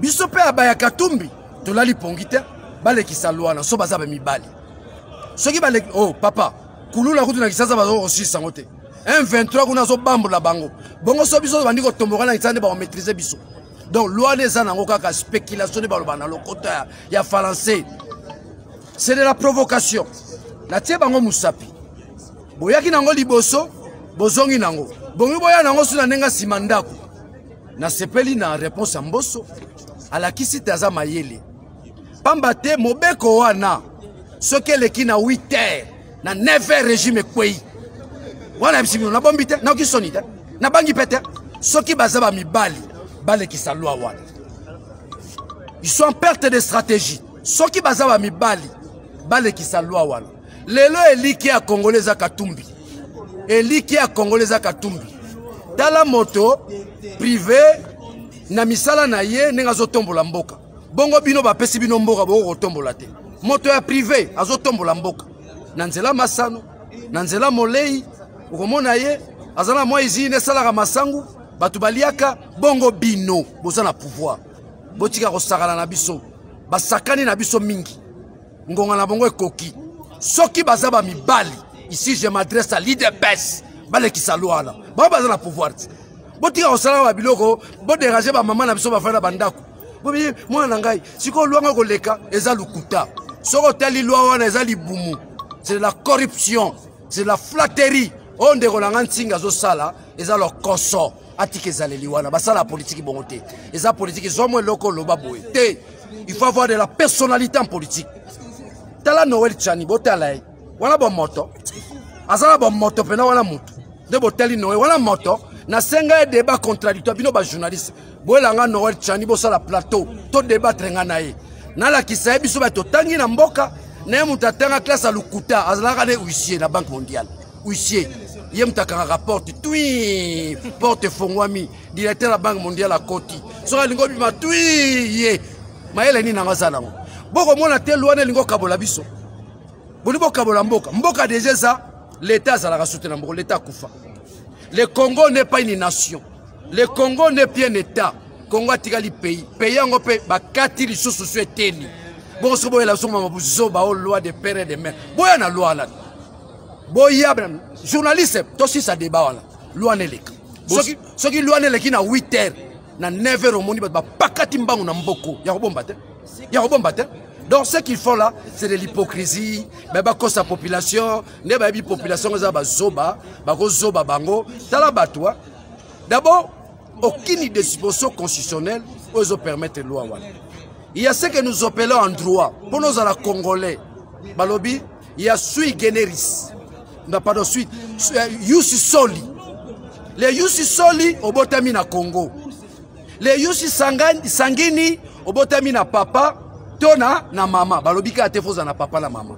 Biso pe abaya Katumbi. To lali pongite bale kisalwana so baza ba mibali. Soki bale oh papa, kulula kutu na kisasa bazo aussi sangote. M23 kuna so bambola bango. Bongo so biso bandi ko tomboka na kisande ba maîtriser biso. Donc loi les anango kaka spéculation de balobana lokota ya français. C'est de la provocation. La tie bango musapi. Boyaki nango liboso, bozongi nango. Bongi boya nango suna nenga simandako. Na sepeli na réponse à Mbosso. Ala kisi taza mayele. Pamba te mobeko wana. Soke leki na 8h. Na 9h régime kwei. Wana bisimi na bombite, na kisonite. Na bangi pete. Soki bazaba mibali. Bale ki sa loi wana. Ils sont en perte de stratégie. Soki bazaba mibali. Bale ki sa loi wana. Lelo eliki ya Congolais à Katumbi. Eliki ya Congolais à Katumbi. Tala moto privé na misala na ye nenga zotombola mboka. Bongo bino ba pesi bino mboka bo kotombola te. Moto ya privé azotombola mboka. Na nzela masano, na nzela molei, ukomona ye azana mwa izine salaka masangu, batu baliaka bongo bino bozana pouvoir. Botika ko sakala na biso. Basakani na biso mingi. Ngonga na bongo ekoki. Soki bazaba mibali, ici je m'adresse à l'IDPS, bale ki saluana. Ba bazana pouvoir. Botika osala ba biloko, bo déranger ba maman na biso ba fana bandako. Bobi mwana ngai, siko luanga ko leka eza lukuta. Soko tali loi wana eza libumu. C'est de la corruption, c'est de la flatterie. On de kolanga ntinga zo sala, eza lo koso. Atike zaleli wana, basala la politique bongote. Eza politique zomo loko loba boye. Te, il faut avoir de la personnalité en politique. Tala Noël Tchani, botala wana bon moto. azala ba moto pena wana mutu de boteli noé wana moto na senga débat contradictoire bino ba journaliste boelanga Noël Tchani bo sala plateau to débattre nga nae na la kisaye biso ba to tangi na mboka na mutu atanga classe à Lukuta azala ne huissier na Banque mondiale huissier yem takanga rapport tui porte fongwami directeur la Banque mondiale à Koti so lingo bima tui ye maele ni na ngazala boko mona te loi ne lingo kabola biso bolibo kabola mboka déjà ça l'état ça la soutenir mboka l'état kufa. Le Congo n'est pas une nation. Le Congo n'est pas un état. Congo a tiré le pays. Pays en Europe, bah 4 ressources sociales teni. Bon, ce boy là, son maman buzo bah loi de père et de mère. Boy na loi là. Boy ya journaliste, toi aussi ça débat là. Loi n'est lek. Ce qui loi n'est lek na 8h, na 9h au monde bah pas katimbangu na mboko. Ya robomba te. Ya robomba te. Donc ce qu'ils font là, c'est de l'hypocrisie. Mais bah cause sa population, ne bah bi population za ba zoba, ba ko zoba bango, tala batwa. D'abord, aucune disposition constitutionnelle ose permettre loi wala. Il y a ce que nous appelons en droit pour nos ala congolais. Balobi, il y a sui generis. n'a pas de suite. Yusi Soli. Les Yusi Soli au botami na Congo. Les Yusi Sangini au botami na papa, tona na mama. Balobika atefoza na papa na mama.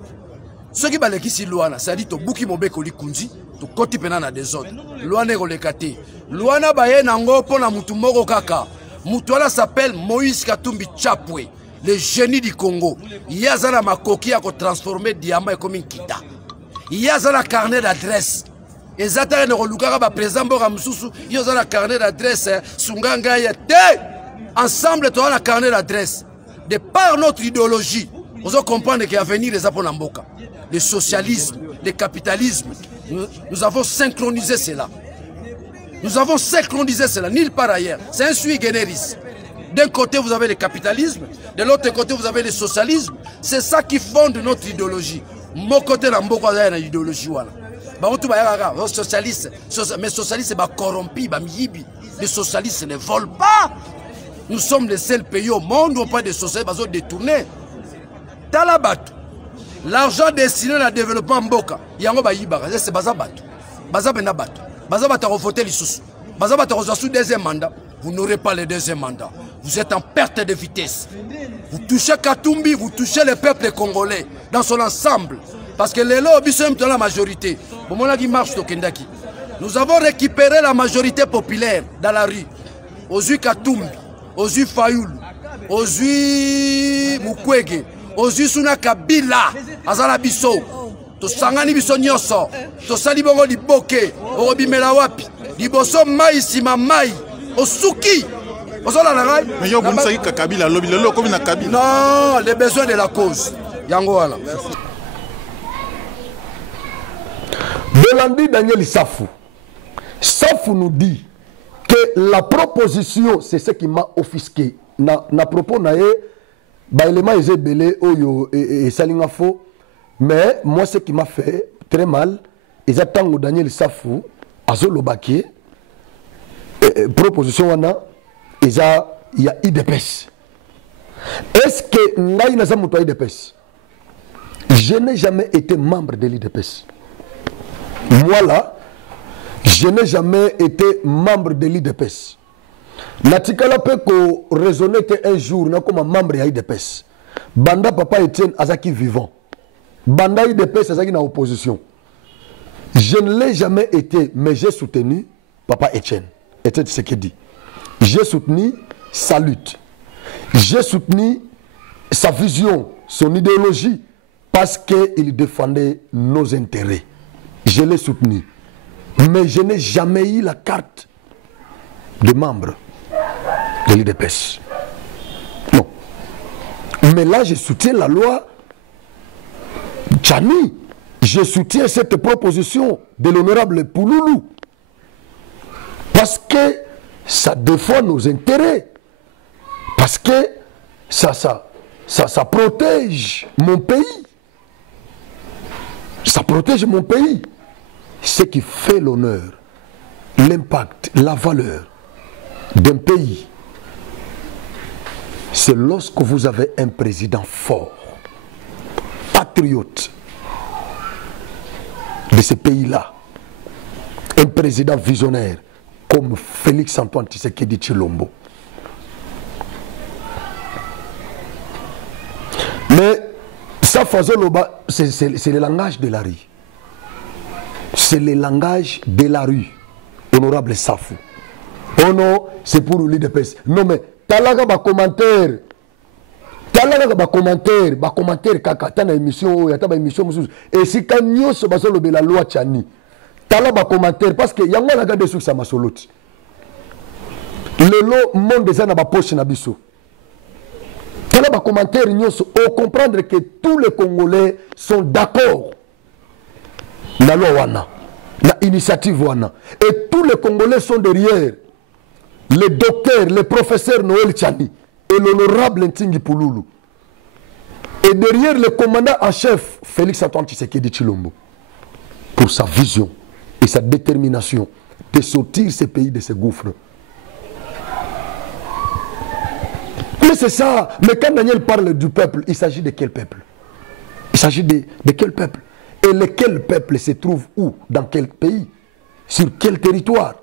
Ce qui baleki si Luana, ça dit to buki mobeko li kunzi, to koti pena na désordre. Luana rolekate. Luana baye nango pona mutu moko kaka. Mutuala s'appelle Moïse Katumbi Chapwe, le génie du Congo. Yazana makoki a transformé diamant comme une kita. Yazana carnet d'adresse. Et Zatara ne relukara ba président Bora Msusu, yazana carnet d'adresse, Sunganga yete. Ensemble, tu as la carnet d'adresse. De par notre idéologie, on doit comprendre qu'il y a venir les Aponamboka. Le socialisme, le capitalisme, nous avons synchronisé cela. Nous avons synchronisé cela, nulle part ailleurs. C'est un sui generis. D'un côté, vous avez le capitalisme, de l'autre côté, vous avez le socialisme. C'est ça qui fonde notre idéologie. Mon côté, l'Amboka, il y a une idéologie. Les socialistes, mais socialistes, c'est corrompu, les socialistes ne volent pas. Nous sommes les seuls pays au monde où on parle de socialistes, ils détournés. Talabat, l'argent destiné au développement Mboka, il y a un c'est Bazabat. Bazabenabat. Bazabata revoter les sous. Bazabata sous deuxième mandat. Vous n'aurez pas le deuxième mandat. Vous êtes en perte de vitesse. Vous touchez Katumbi, vous touchez le peuple congolais dans son ensemble. Parce que les lobbies sont dans la majorité. Nous avons récupéré la majorité populaire dans la rue. Ozui Katumbi, Ozui Fayoul, Ozui Mukwege, Ozui Suna Kabila, Azala Bisso. To sangani biso nyoso to sali bongo liboke obimela wapi liboso mai sima mai osuki ozola na ngai mais yo bonisaki Kabila lobi lelo comme na Kabila non les besoins de la cause yango wana Belandi Daniel Safou nous dit que la proposition c'est ce qui m'a offusqué na propos na ye ba élément ezebele oyo et salinga fo. Mais moi, ce qui m'a fait très mal, c'est que Daniel Safou, Azolo Baké, proposition, il y a IDPS. Est-ce que Ngaï n'a jamais été IDPS? Je n'ai jamais été membre de l'IDPS. Moi là, je n'ai jamais été membre de l'IDPS. Natikala peut raisonner qu'un jour, comme membre de l'IDPS. Banda Papa Etienne Azaki vivant. Banda IDPS c'est une opposition. Je ne l'ai jamais été, mais j'ai soutenu Papa Etienne. Etienne ce qu'il dit. J'ai soutenu sa lutte. J'ai soutenu sa vision, son idéologie, parce qu'il défendait nos intérêts. Je l'ai soutenu. Mais je n'ai jamais eu la carte de membre de l'IDPS. Non. Mais là, je soutiens la loi Tchani, je soutiens cette proposition de l'honorable Pouloulou parce que ça défend nos intérêts, parce que ça protège mon pays, ça protège mon pays. Ce qui fait l'honneur, l'impact, la valeur d'un pays, c'est lorsque vous avez un président fort, patriote de ce pays-là, un président visionnaire comme Félix Antoine Tshisekedi Tshilombo. Mais ça, c'est le langage de la rue. C'est le langage de la rue, honorable Safou. Oh non, c'est pour l'UDPS. Non mais, talaga ba commentaire. Talaga ba commentaire kaka tana émission, yata ba émission mususu. Et si kanyo so basolo be la loi Tchani. Talaga ba commentaire parce que yango la gade sur sa masoloti. Le lot monde des na ba poche na biso. Talaga ba commentaire nyoso au comprendre que tous les Congolais sont d'accord. La loi wana, la initiative wana. Et tous les Congolais sont derrière le docteur, le professeur Noël Tchani et l'honorable Ntingi Pouloulou. Et derrière le commandant en chef, Félix Antoine Tshisekedi Tshilombo, pour sa vision et sa détermination de sortir ce pays de ce gouffre. Mais c'est ça. Mais quand Daniel parle du peuple, il s'agit de quel peuple? Il s'agit de quel peuple? Et lequel peuple se trouve où? Dans quel pays? Sur quel territoire?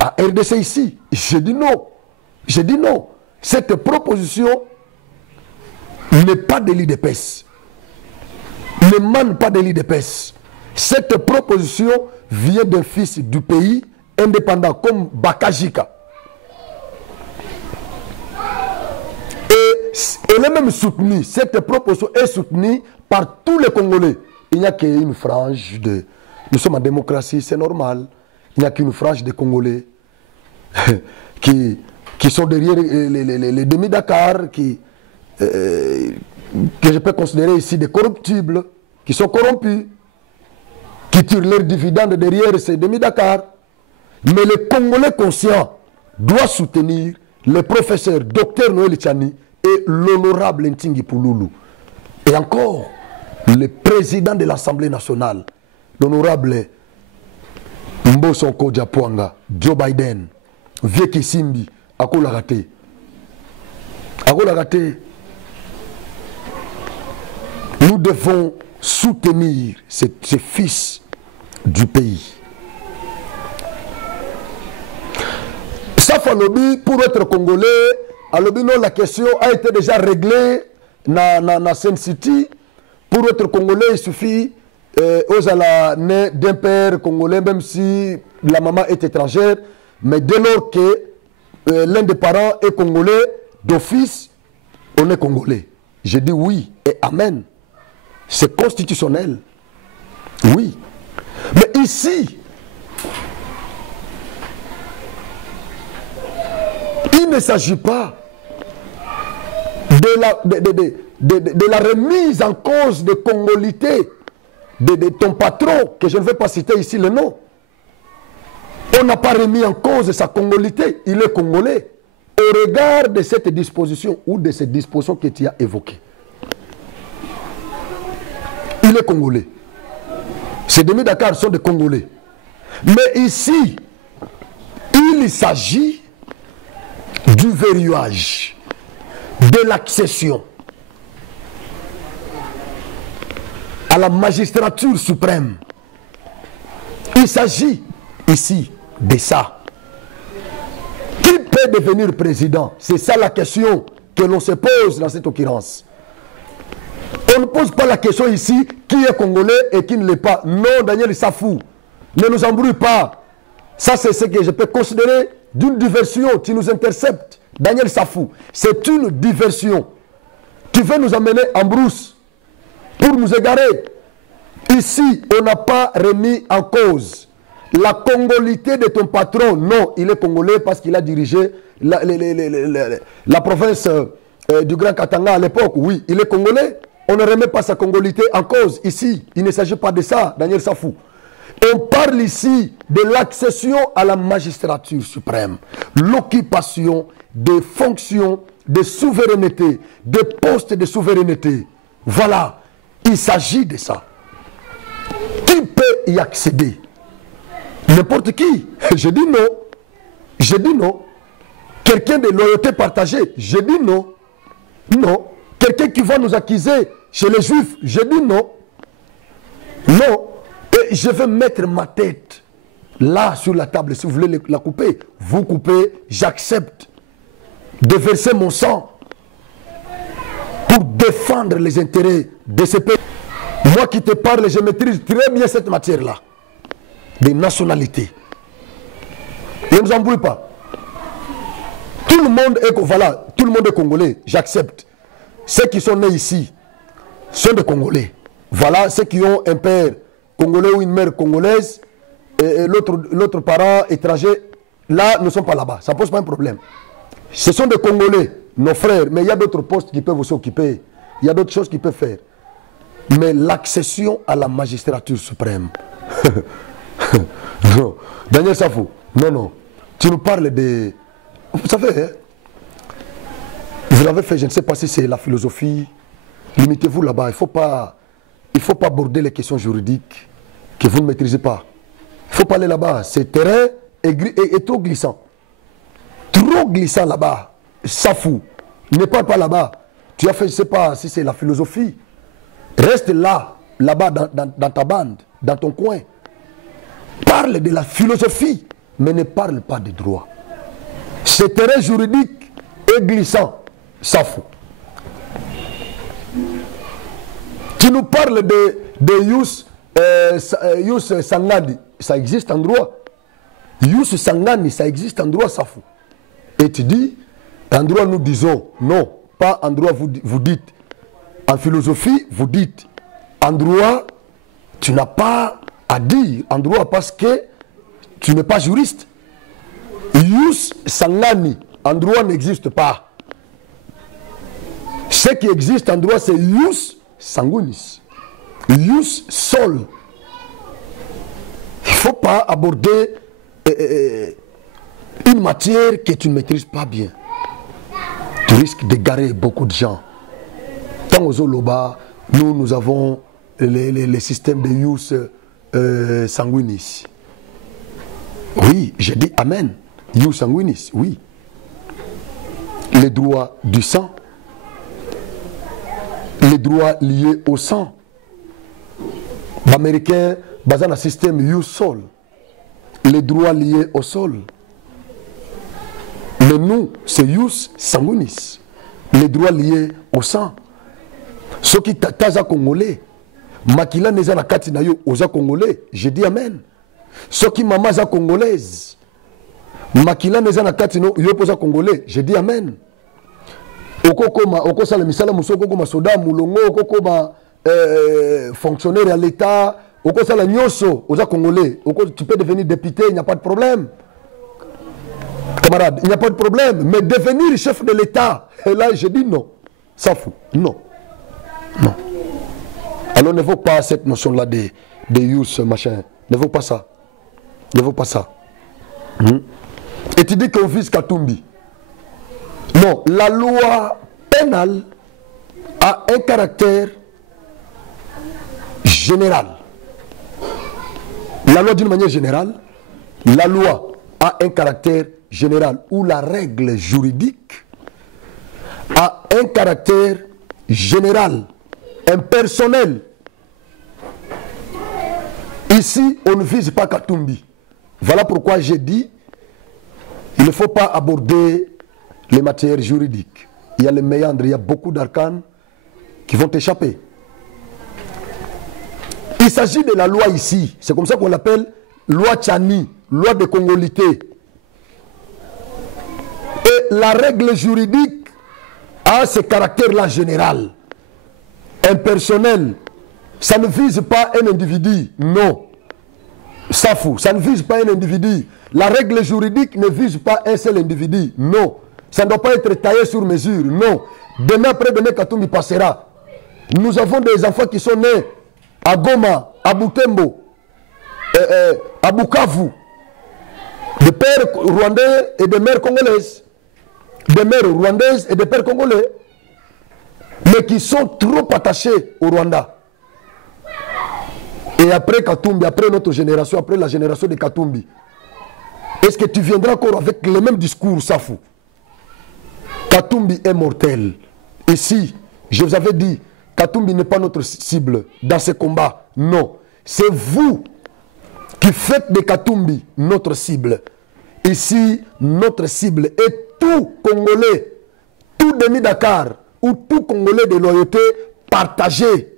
À RDC ici? J'ai dit non. J'ai dit non. Cette proposition n'est pas de l'UDPS. Ne mène pas de l'UDPS. Cette proposition vient d'un fils du pays indépendant comme Bakajika. Et elle est même soutenue. Cette proposition est soutenue par tous les Congolais. Il n'y a qu'une frange de... Nous sommes en démocratie, c'est normal. Il n'y a qu'une frange de Congolais qui sont derrière les demi-Dakar, que je peux considérer ici des corruptibles, qui sont corrompus, qui tirent leurs dividendes derrière ces demi-Dakar. Mais les Congolais conscients doivent soutenir le professeur Dr Noël Tchani et l'honorable Ntingi Pouloulou. Et encore, le président de l'Assemblée nationale, l'honorable Mbosonko Diapwanga, Joe Biden, Vieki Simbi, Akolagate. Akolagate. Nous devons soutenir ces fils du pays. Safa Lobi, pour être Congolais, à Lobi, non, la question a été déjà réglée dans Sen City. Pour être Congolais, il suffit aux ala né d'un père congolais, même si la maman est étrangère. Mais dès lors que l'un des parents est congolais, d'office, on est congolais. Je dis oui et amen. C'est constitutionnel. Oui. Mais ici, il ne s'agit pas de la remise en cause de congolité de ton patron, que je ne vais pas citer ici le nom. On n'a pas remis en cause sa congolité, il est congolais. Au regard de cette disposition ou de cette disposition que tu as évoquée. Il est congolais. Ces demi-Dakar sont des Congolais. Mais ici, il s'agit du verrouillage, de l'accession à la magistrature suprême. Il s'agit ici de ça. Qui peut devenir président? C'est ça la question que l'on se pose dans cette occurrence. On ne pose pas la question ici, qui est congolais et qui ne l'est pas. Non, Daniel Safou, ne nous embrouille pas. Ça, c'est ce que je peux considérer d'une diversion. Tu nous interceptes, Daniel Safou. C'est une diversion. Tu veux nous amener en brousse pour nous égarer. Ici, on n'a pas remis en cause la congolité de ton patron. Non, il est congolais parce qu'il a dirigé la province du Grand Katanga à l'époque. Oui, il est congolais. On ne remet pas sa congolité en cause ici. Il ne s'agit pas de ça, Daniel Safou. On parle ici de l'accession à la magistrature suprême, l'occupation des fonctions de souveraineté, des postes de souveraineté. Voilà, il s'agit de ça. Qui peut y accéder? N'importe qui. Je dis non. Je dis non. Quelqu'un de loyauté partagée? Je dis non. Non. Quelqu'un qui va nous accuser chez les Juifs? Je dis non. Non. Et je vais mettre ma tête là sur la table. Si vous voulez la couper, vous coupez. J'accepte de verser mon sang pour défendre les intérêts de ce pays. Moi qui te parle, je maîtrise très bien cette matière-là. Des nationalités. Je ne vous embrouille pas. Tout le monde est, voilà, tout le monde est congolais, j'accepte. Ceux qui sont nés ici sont des Congolais. Voilà, ceux qui ont un père congolais ou une mère congolaise et l'autre parent étranger, là, ne sont pas là-bas. Ça ne pose pas un problème. Ce sont des Congolais, nos frères, mais il y a d'autres postes qui peuvent aussi occuper. Il y a d'autres choses qu'ils peuvent faire. Mais l'accession à la magistrature suprême. Non. Daniel Safou, non. Tu nous parles de... Vous savez, hein, vous l'avez fait, je ne sais pas si c'est la philosophie. Limitez-vous là-bas. Il ne faut pas aborder les questions juridiques que vous ne maîtrisez pas. Il ne faut pas aller là-bas. Ce terrain est trop glissant. Trop glissant là-bas. Safou, ne parle pas là-bas. Tu as fait, je ne sais pas si c'est la philosophie. Reste là-bas dans ta bande, dans ton coin. Parle de la philosophie, mais ne parle pas de droit. Ce terrain juridique est glissant. Safou. Tu nous parles de Yous Sangani, ça existe en droit. Yous Sangani, ça existe en droit, Safou. Et tu dis, en droit nous disons, non, pas en droit vous dites. En philosophie, vous dites, en droit, tu n'as pas à dire en droit parce que tu n'es pas juriste. Yous Sangani, en droit n'existe pas. Ce qui existe en droit, c'est Yous Sangunis. Yous Sol. Il ne faut pas aborder une matière que tu ne maîtrises pas bien. Tu risques d'égarer beaucoup de gens. Tant aux Oloba, nous avons les systèmes de Yous Sanguinis. Oui, j'ai dit Amen. Yous Sanguinis, oui. Les droits du sang. Les droits liés au sang. L'Américain, basé dans le système Yous Sol. Les droits liés au sol. Mais nous, c'est Yous Sanguinis. Les droits liés au sang. Ce qui taza congolais. Makila neza na kati na yo oza congolais. Je dis amen. Ce qui mama za congolaise. Makila neza na kati no yo poza congolais. Je dis amen. Oko sala misala musoko koma soda mulongo koma fonctionnaire à l'État. Oko sala nyoso oza congolais. Tu peux devenir député, il n'y a pas de problème. Camarade, il n'y a pas de problème. Mais devenir chef de l'État, et là je dis non. Ça fout. Non. Non. Alors ne vaut pas cette notion-là de use, machin. Ne vaut pas ça. Ne vaut pas ça. Et tu dis qu'on vise Katumbi. Non, la loi pénale a un caractère général. La loi d'une manière générale, la loi a un caractère général où la règle juridique a un caractère général, impersonnel. Ici, on ne vise pas Katumbi. Voilà pourquoi j'ai dit, il ne faut pas aborder les matières juridiques. Il y a les méandres, il y a beaucoup d'arcanes qui vont échapper. Il s'agit de la loi ici. C'est comme ça qu'on l'appelle loi Tchani, loi de congolité. Et la règle juridique a ce caractère-là général, impersonnel. Ça ne vise pas un individu, non. Safou, ça ne vise pas un individu. La règle juridique ne vise pas un seul individu, non. Ça ne doit pas être taillé sur mesure, non. Demain, après-demain, Katumbi passera. Nous avons des enfants qui sont nés à Goma, à Butembo, à Bukavu, des pères rwandais et des mères congolaises. Des mères rwandaises et des pères congolais, mais qui sont trop attachés au Rwanda. Et après Katumbi, après notre génération, après la génération de Katumbi, est-ce que tu viendras encore avec le même discours, Safou? Katumbi est mortel. Ici, je vous avais dit, Katumbi n'est pas notre cible dans ce combat. Non. c'est vous qui faites de Katumbi notre cible. Ici, notre cible est tout Congolais, tout demi-Dakar ou tout Congolais de loyauté partagé.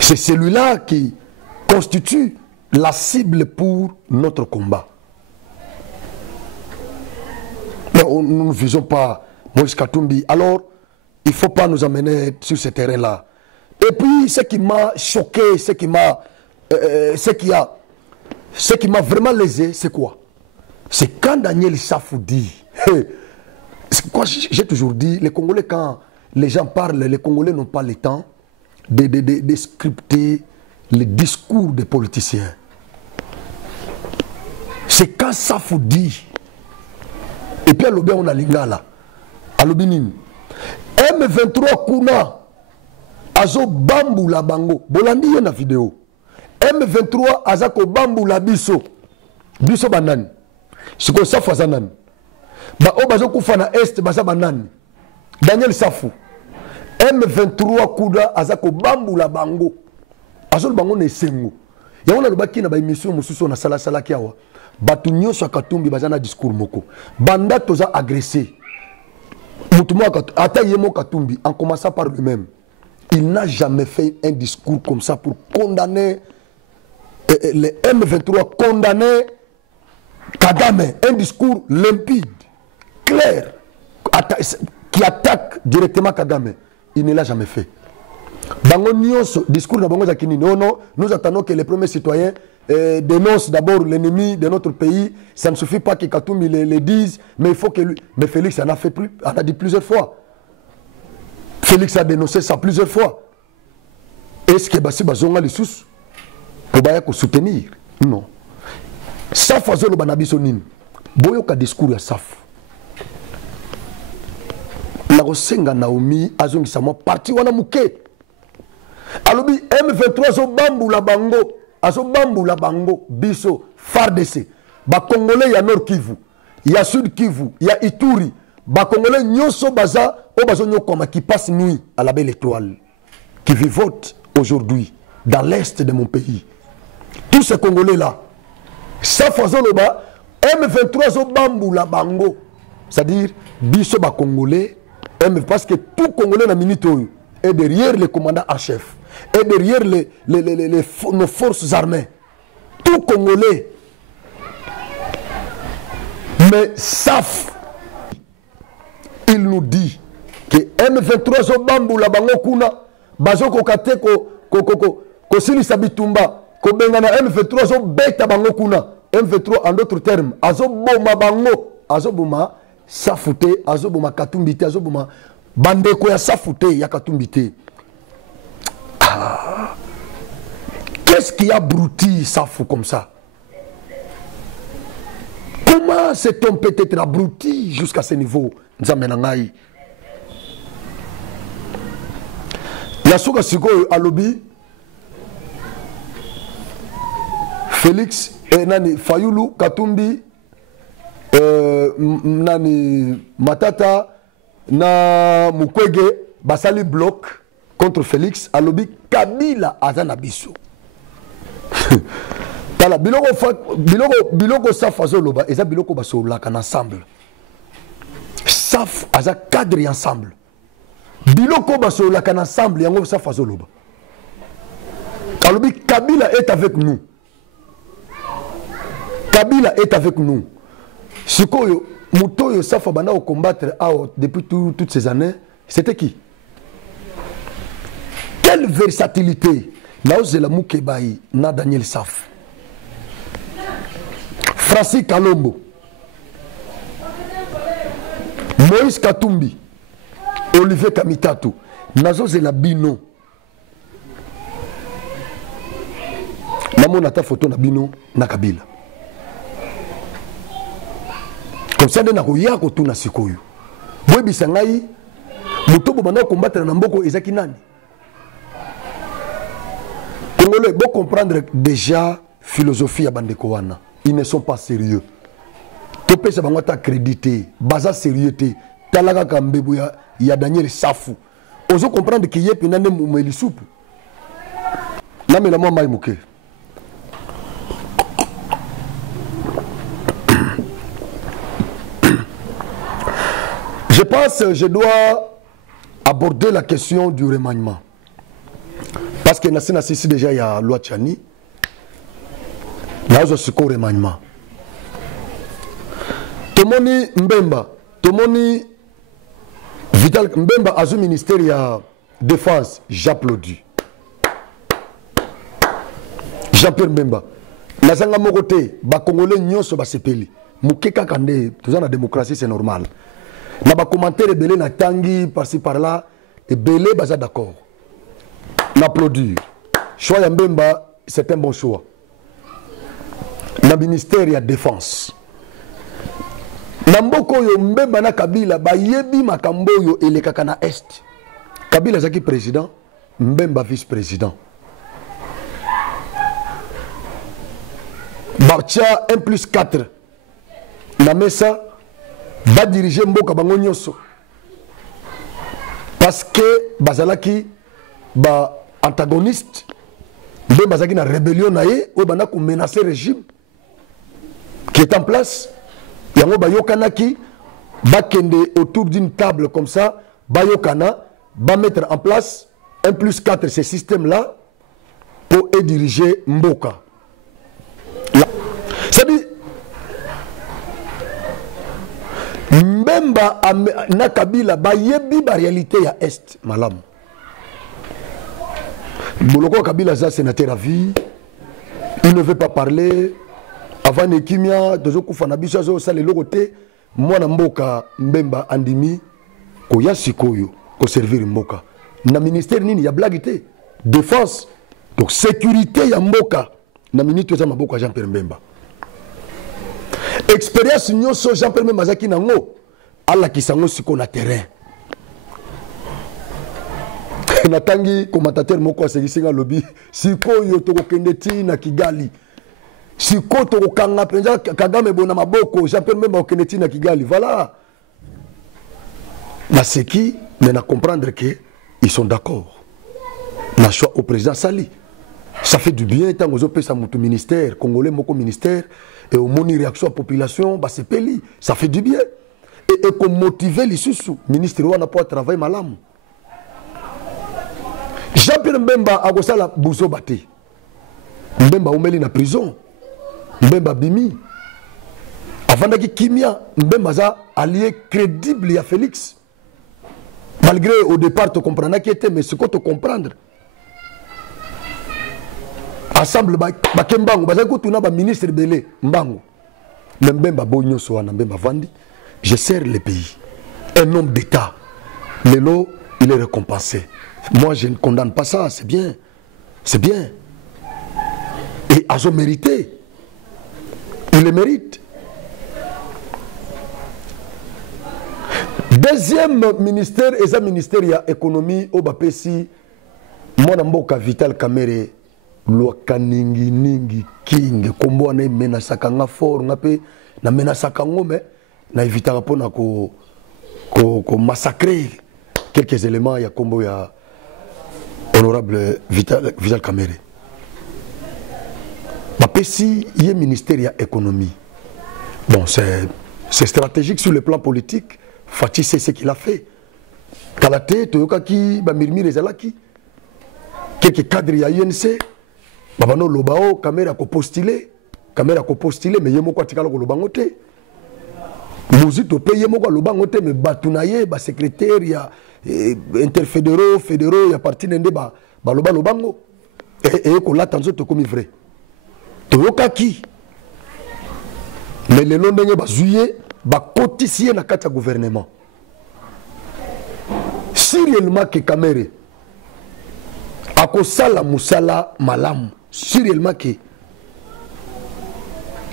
C'est celui-là qui constitue la cible pour notre combat. Nous ne visons pas Moïse Katumbi. Alors, il ne faut pas nous emmener sur ce terrain-là. Et puis, ce qui m'a choqué, ce qui m'a vraiment lésé, c'est quoi? C'est quand Daniel Safou dit, j'ai toujours dit, les Congolais, quand les gens parlent, les Congolais n'ont pas le temps de scripter les discours des politiciens. C'est quand Safou dit, et puis à l'obé on a lingala, à l'obénin, M23 Kuna, azo bambu la bango, bolandi yena vidéo, M23 azako bambu la biso, biso banani, siko Safou azanan, ba o bazo kufana est baza banani, Daniel Safou, M23 Kuna azako bambu la bango, azo bango ne sengo, yawona lubaki na ba émission mususu na sala sala kiawa. Batu nyonso Katumbi bazana discours moko. Banda toza agressé. Mutumo ata yemo Katumbi en commençant par lui-même. Il n'a jamais fait un discours comme ça pour condamner les M23, condamner Kagame. Un discours limpide, clair, qui attaque directement Kagame. Il ne l'a jamais fait. Bango nyonso discours na bango zakini. Non, non, nous attendons que les premiers citoyens dénonce d'abord l'ennemi de notre pays. Ça ne suffit pas que Katumbi le dise, mais il faut que lui. Mais Félix en a dit plusieurs fois. Félix a dénoncé ça plusieurs fois. Est-ce que Bassi Bazonga les sous pour soutenir? Non. Saf Azolo Banabisonin. Boyoka discours à Saf. La Rosenga Naomi Azongi Samo parti wana muke. Alobi M23 zo bambu la bango. Azo bambu la bango biso FARDC ba Congolais ya Nord Kivu ya Sud Kivu ya Ituri ba Congolais nyonso baza o bazo nyokoma qui passe nuit à la belle étoile qui vivotent aujourd'hui dans l'est de mon pays. Tous ces Congolais là ça faisant le bas M23 zo bambu la bango, c'est-à-dire biso ba Congolais parce que tout Congolais na minute est derrière le commandant en chef. Et derrière nos forces armées, tout Congolais. Mais Saf, il nous dit que M23 zo bambu la bango kuna, bazo kokate ko sili sabitumba, ko bengana M23 zo beta bango kuna, M23 en d'autres termes, azo boma bango, azo boma Safute, azo boma Katumbite, azo boma bandeko ya Safute ya Katumbite. Qu'est-ce qui a brouti Safou comme ça? Comment cet homme peut être abruti jusqu'à ce niveau? Nzamenangai. Yasuka Siko Alobi, Félix, Nani Fayulu, Katumbi, Nani Matata, na Mukwege, Basali bloc contre Félix, Alobi, Kabila Azanabiso. Tala biloko Saf azoloba eza biloko basolaka ensemble. Saf aza cadre ensemble. Biloko basolaka ensemble yango Saf azoloba. Alobi Kabila est avec nous. Kabila est avec nous. Sikoyo mutoyo Saf bana au combattre depuis toutes ces années, c'était qui? Quelle versatilité! Naozela Mukebai na Daniel Saf. Francis Kalombo. Moïse Katumbi. Olivier Kamitatu. Nazozela Bino. Namona ta photo na Bino na Kabila. Comme ça na koya ko tuna sikoyo. Boy bisangai mutobo bana combattre na mboko ezaki nani? Congolais, bon comprendre déjà philosophie à Bandekowana. Ils ne sont pas sérieux. Topé ça va crédité, baza sérieuté. Talaga Kambebu ya Daniel Safou. Oso comprendre qu'il y a pinane moumeli soupe. namela mwa mai moke. Je pense que je dois aborder la question du remaniement. Parce que dans ici déjà il y a loi Tchani. Là je suis au remaniement. Tomoni Mbemba, Tomoni Vital Mbemba a un ministère de la défense, j'applaudis. Jean-Pierre Mbemba. Nazanga mokote, ba Congolais nyonso ba sepeli. Mukeka kande, tout ça la démocratie c'est normal. Na ba commentaire belé na tangi par-ci par-là et belé baza d'accord. N'applaudir. Choix ya Mbemba, c'est un bon choix. Na ministère de la défense. Namboko yo Mbemba na Kabila ba yebi makambo yo elekaka na est. Kabila zaki président, Mbemba vice-président. Bartia 1+4 na mesa va diriger Mboka bango nyonso. Parce que bazalaki ba antagoniste Mbemba zaki na rébellion na ye ou bana ko menacer régime qui est en place. Yango bayokanaki bakende autour d'une table comme ça, bayokana va mettre en place 1+4 ce système là pour diriger Mboka. C'est-à-dire, Mbemba na Kabila ba yebi ba réalité ya est malam. Boloko Kabila za sénateur à vie, il ne veut pas parler. Avant Nekimia, toujours kufana biso zo sale lokote, mwana Mboka Mbemba andimi ko ya sikoyo ko servir Mboka. Na ministère nini ya blagité, défense, donc sécurité ya Mboka. Na minute za maboko Jean-Pierre Mbemba. Expérience nyonso Jean-Pierre Mbemba zaki nango ala kisango siko na terrain. Natangi commentateur moko asegisinga lobby siko yo to kokende ti na Kigali. Siko to kokanga penza Kagame bona maboko Jean-Pierre Mbemba okende ti na Kigali. Voilà. Na seki mais na comprendre que ils sont d'accord. Na choix au président Sali. Ça fait du bien tant aux opé ça mutu ministère congolais moko ministère et au moni réaction à population bah c'est peli ça fait du bien et comme motiver les sous ministre wana pour travailler malamu. Jean-Pierre Mbemba a gosala buzo bate Mbemba umeli na prison Mbemba bimi avant que Kimia Mbemba za allié crédible à Félix malgré au départ tu comprends qui était mais ce que tu comprendre ensemble bakembango bazako tuna ba ministre belé mbango Mbemba bonyo so na Mbemba vandi je sers le pays un homme d'état lelo il est récompensé. Moi je ne condamne pas ça, c'est bien et à son mérité il le mérite. Deuxième ministère et ça ministère ya économie au bapesi mwana Mboka Vital Kamerhe Lwaka ningi king kombo na mena sakanga fort ngape na mena sakango mais na évitera pona ko massacrer quelques éléments ya kombo ya honorable Vital Kamerhe. Bapesi y ministère ya économie. Bon c'est stratégique sur le plan politique. Fati sait ce qu'il a fait. Kalate toyoka ki ba mirmire zalaki quelques cadres ya UNC babano lobao Kamerhe ko postuler mais yemo kwa tikala ko lobango te muzito pe yemo kwa lobango te mais batunaye ba secrétaire ya interfédéraux ya parti nende ba lobango et ko la tanzo to comme vrai toyoka ki mais le long ndenge ba juillet ba cotiser na kata gouvernement si réellement que Kamerhe akosala musala malamu si réellement que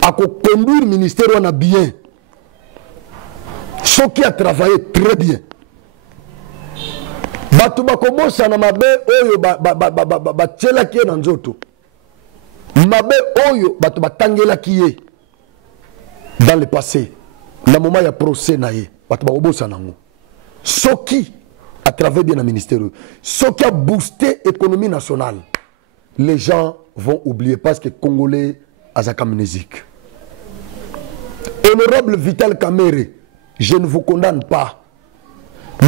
conduire ministère on a bien ce qui a travaillé très bien batu bakobosa na mabe oyo ba tchela ki na nzoto mabe oyo batu batangela ki dans le passé na moment ya procès na ye batu bakobosa nango ce qui a travaillé bien na ministère ce qui a boosté l'économie nationale les gens vont oublier parce que Congolais azakamnésique. Honorable Vital Kamerhe, je ne vous condamne pas,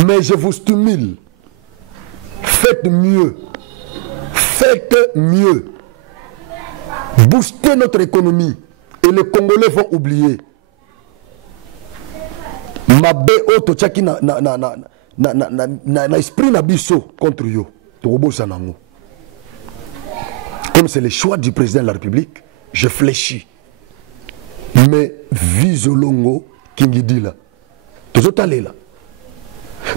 mais je vous stimule. Faites mieux. Faites mieux. Boostez notre économie et les Congolais vont oublier. Mabe oto tchaki na esprit na biso contre yo. Tokobosa nango. Comme c'est le choix du président de la République, je fléchis. Mais Vizolongo Kingidi là. Toujours allé là.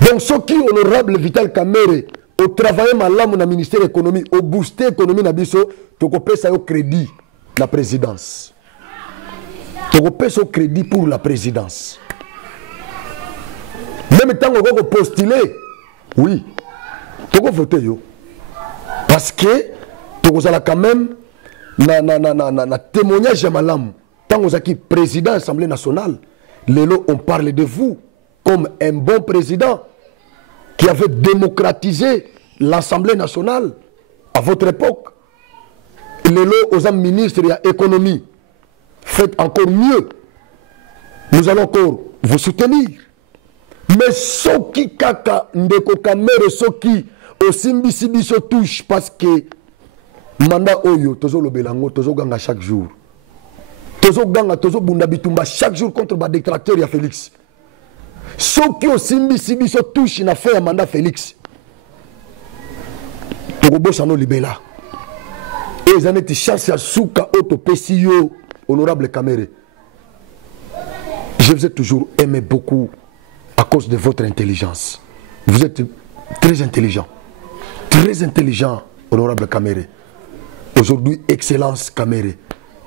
Donc ce qui honorable Vital Kamerhe au travail malamu na ministère de l'économie, au booster l'économie na biso, toko sa yo crédit la présidence. Toko pesa crédit pour la présidence. Même temps on va postuler, oui, toko voter yo. Parce que toko zala quand même na témoignage ya malamu. Tant que vous président de l'Assemblée nationale, on parle de vous comme un bon président qui avait démocratisé l'Assemblée nationale à votre époque. Aux ministres de l'économie, faites encore mieux. Nous allons encore vous soutenir. Mais ceux qui kaka ndeko Kamerhe, ceux qui au simbi se touche parce que mandat oyo tozo lobelango tozo ganga chaque jour. Tozo ganga tozo bunda bitumba chaque jour contre ba détracteur ya Félix. Ceux qui au simbi se touche na fait un mandat Félix. Togo bossa no libela. Et ils en étaient chassés à souka auto pesio honorable Kamerhe. Je vous ai toujours aimé beaucoup à cause de votre intelligence. Vous êtes très intelligent. Très intelligent, honorable Kamerhe. Aujourd'hui, excellence Kamerhe.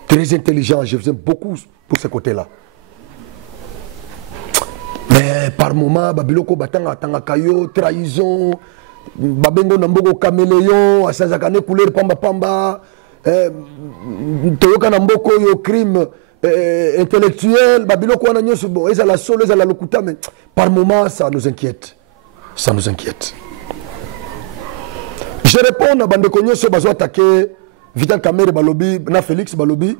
Très intelligent, je vous aime beaucoup pour ce côté-là. Mais par moment, Babiloko Batanga Tangakayo, trahison, Babengo Nambogo Caméléon, Asazakane couleur Pamba Pamba, Toyoka Namboko yo crime intellectuel, Babiloko Anagnos, bon, ils ont la solo, ils ont la locuta, mais par moment, ça nous inquiète. Ça nous inquiète. Je réponds à Bandekonyo sur Bazo attaqué Vital Kamerhe Balobi, na Félix Balobi.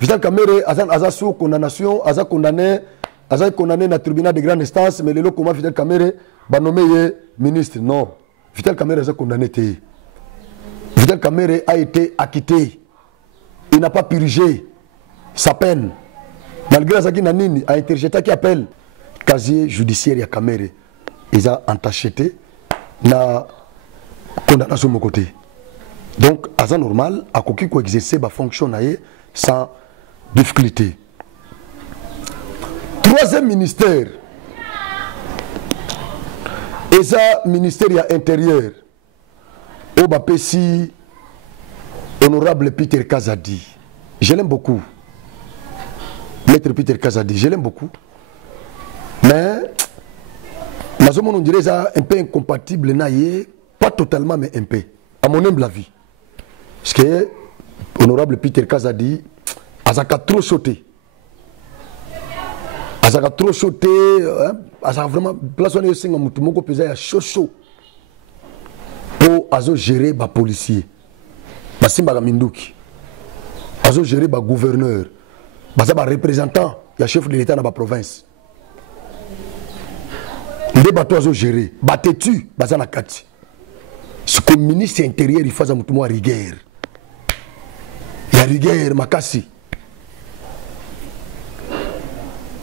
Vital Kamerhe, Aza sous condamnation, Aza condamné dans le tribunal de grande instance, mais le lot comment Vital Kamerhe va nommer ministre. Non. Vital Kamerhe a condamné. Vital Kamerhe a été acquitté. Il n'a pas purgé sa peine. Malgré ça, il a interjeté qui appelle casier judiciaire à Kamerhe. Ils ont entacheté la condamnation de mon côté. Donc, à ça normal, à quoi qu'il exercer va fonctionner sans difficulté. Troisième ministère, et ça, ministère intérieur, au Bapesi, honorable Peter Kazadi. Je l'aime beaucoup. Maître Peter Kazadi, je l'aime beaucoup. Mais, on dirait ça un peu incompatible, pas totalement, mais un peu. À mon humble avis. Parce que honorable Peter Kazadi a trop sauté. A trop sauté, a vraiment place on est singa mutumoko pesa ya chaud pour azo gérer ba policier. Ba simba minduki. Azo gérer ba gouverneur. Ba représentant, ya chef de l'état dans ba province. Les bateaux azo gérer, ba tetu, ba na kati. Ce que le ministre intérieur il fait à mutumo rigueur. Il y a rigueur, makasi.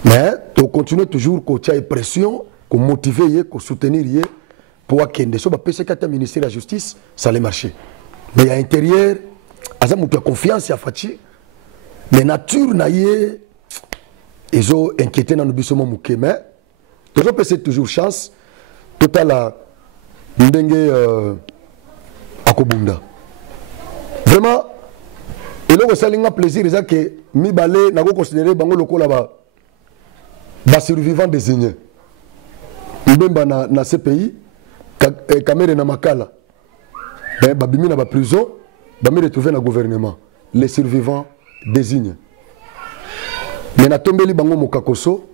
Mais on continue toujours qu'on ait pression, qu'on motive, qu'on soutenir pour qu'il y ait des ministère de la justice, ça allait marcher. Mais il y a intérieur, il y a confiance, il y a fatigue. Mais nature, ils ont inquiété dans le bus mouké. Mais toujours chance, tout à la ndenge akobunda. Vraiment, et là, ça a plaisir, c'est que mi balé n'a pas considéré bango loko là-bas. Bas survivant désigné. Mbemba na ce pays, Kamerhe na makala. Ben babimi na ba prison, ba me retrouver na gouvernement. Les survivants désignent. Mais na tombeli bango mokakoso.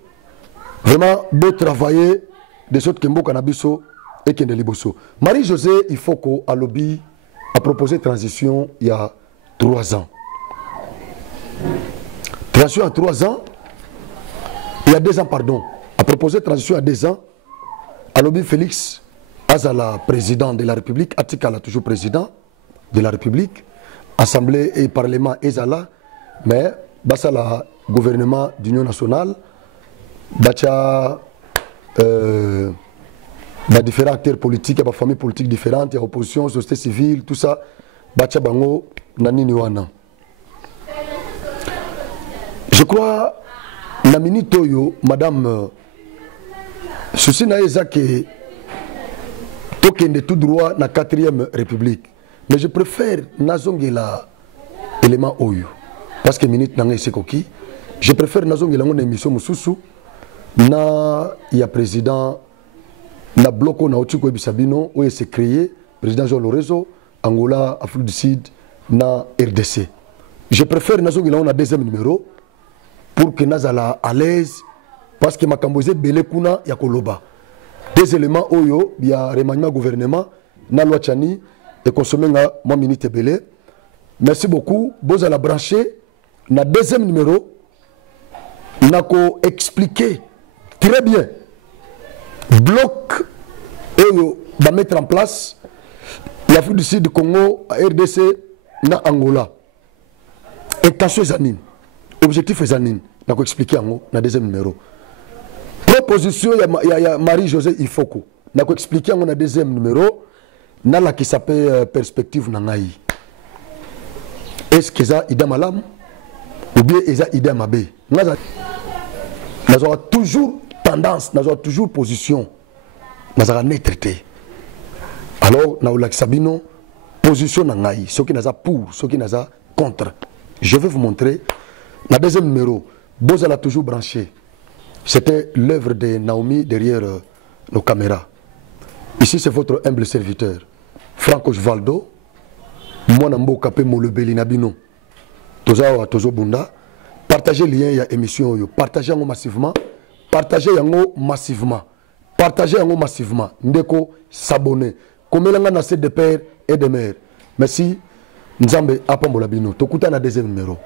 Vraiment beau travailler de sorte que mboka na biso et que de liboso. Marie-José, il faut qu'au lobby a proposé transition il y a 3 ans. Transition en 3 ans, il y a 2 ans, pardon, a proposé transition à 2 ans. Alobi Félix Azala, président de la République, Atikala toujours président de la République, Assemblée et Parlement Ezala, mais Basala, gouvernement d'Union nationale, Bacha, différents acteurs politiques, il y a des familles politiques différentes, il y a opposition, société civile, tout ça, Bacha Bango, Nani Niwana. Je crois, Namini Toyo, Madame, ceci n'a que token de tout droit na 4e République. Mais je préfère Nazongela élément Oyo. Parce que minute n'a sekoki. Je préfère Nazongela une émission Mususu. Na il y a président na bloco na Otiko Bisabino où il s'est créé président Jean Lorenzo Angola Afrique du Sud na RDC. Je préfère Nazongela une 2e numéro pour que Nazala à l'aise parce que ma Kambozé belé kuna ya koloba. 2 éléments Oyo, il y a remaniement gouvernement, na loi Tchani et consommé na moi minute belé. Merci beaucoup. Vous allez brancher na 2e numéro. N'a ko expliquer très bien bloc Oyo va mettre en place l'Afrique du Sud, Congo, RDC, na Angola. Intention Zanine, objectif Zanine. N'a ko expliquer en na 2e numéro. Proposition, il y a Marie-José Ifoko. N'a ko expliquer en na 2e numéro. N'a la qui s'appelle perspective nangaï. Est-ce que ça idem alam ou bien ça idem abé? Nous avons toujours tendance, nous avons toujours position. Nous avons traité. Alors, nous avons Sabino position nangaï. Ceux qui nous a pour, ceux qui nous a contre. Je vais vous montrer. La 2e numéro, Boza l'a toujours branché. C'était l'œuvre de Naomi derrière nos caméras. Ici, c'est votre humble serviteur, Franco Osvaldo. Moi, je suis capé Molebeli Nabino. Tozo Bunda. Partagez le lien, il y a émission. Partagez massivement. Partagez massivement. Partagez massivement. Ndeko s'abonner. Comme il y a de père et de mère. Merci. Nzambe Apambolabino. Tokuta na 2e numéro.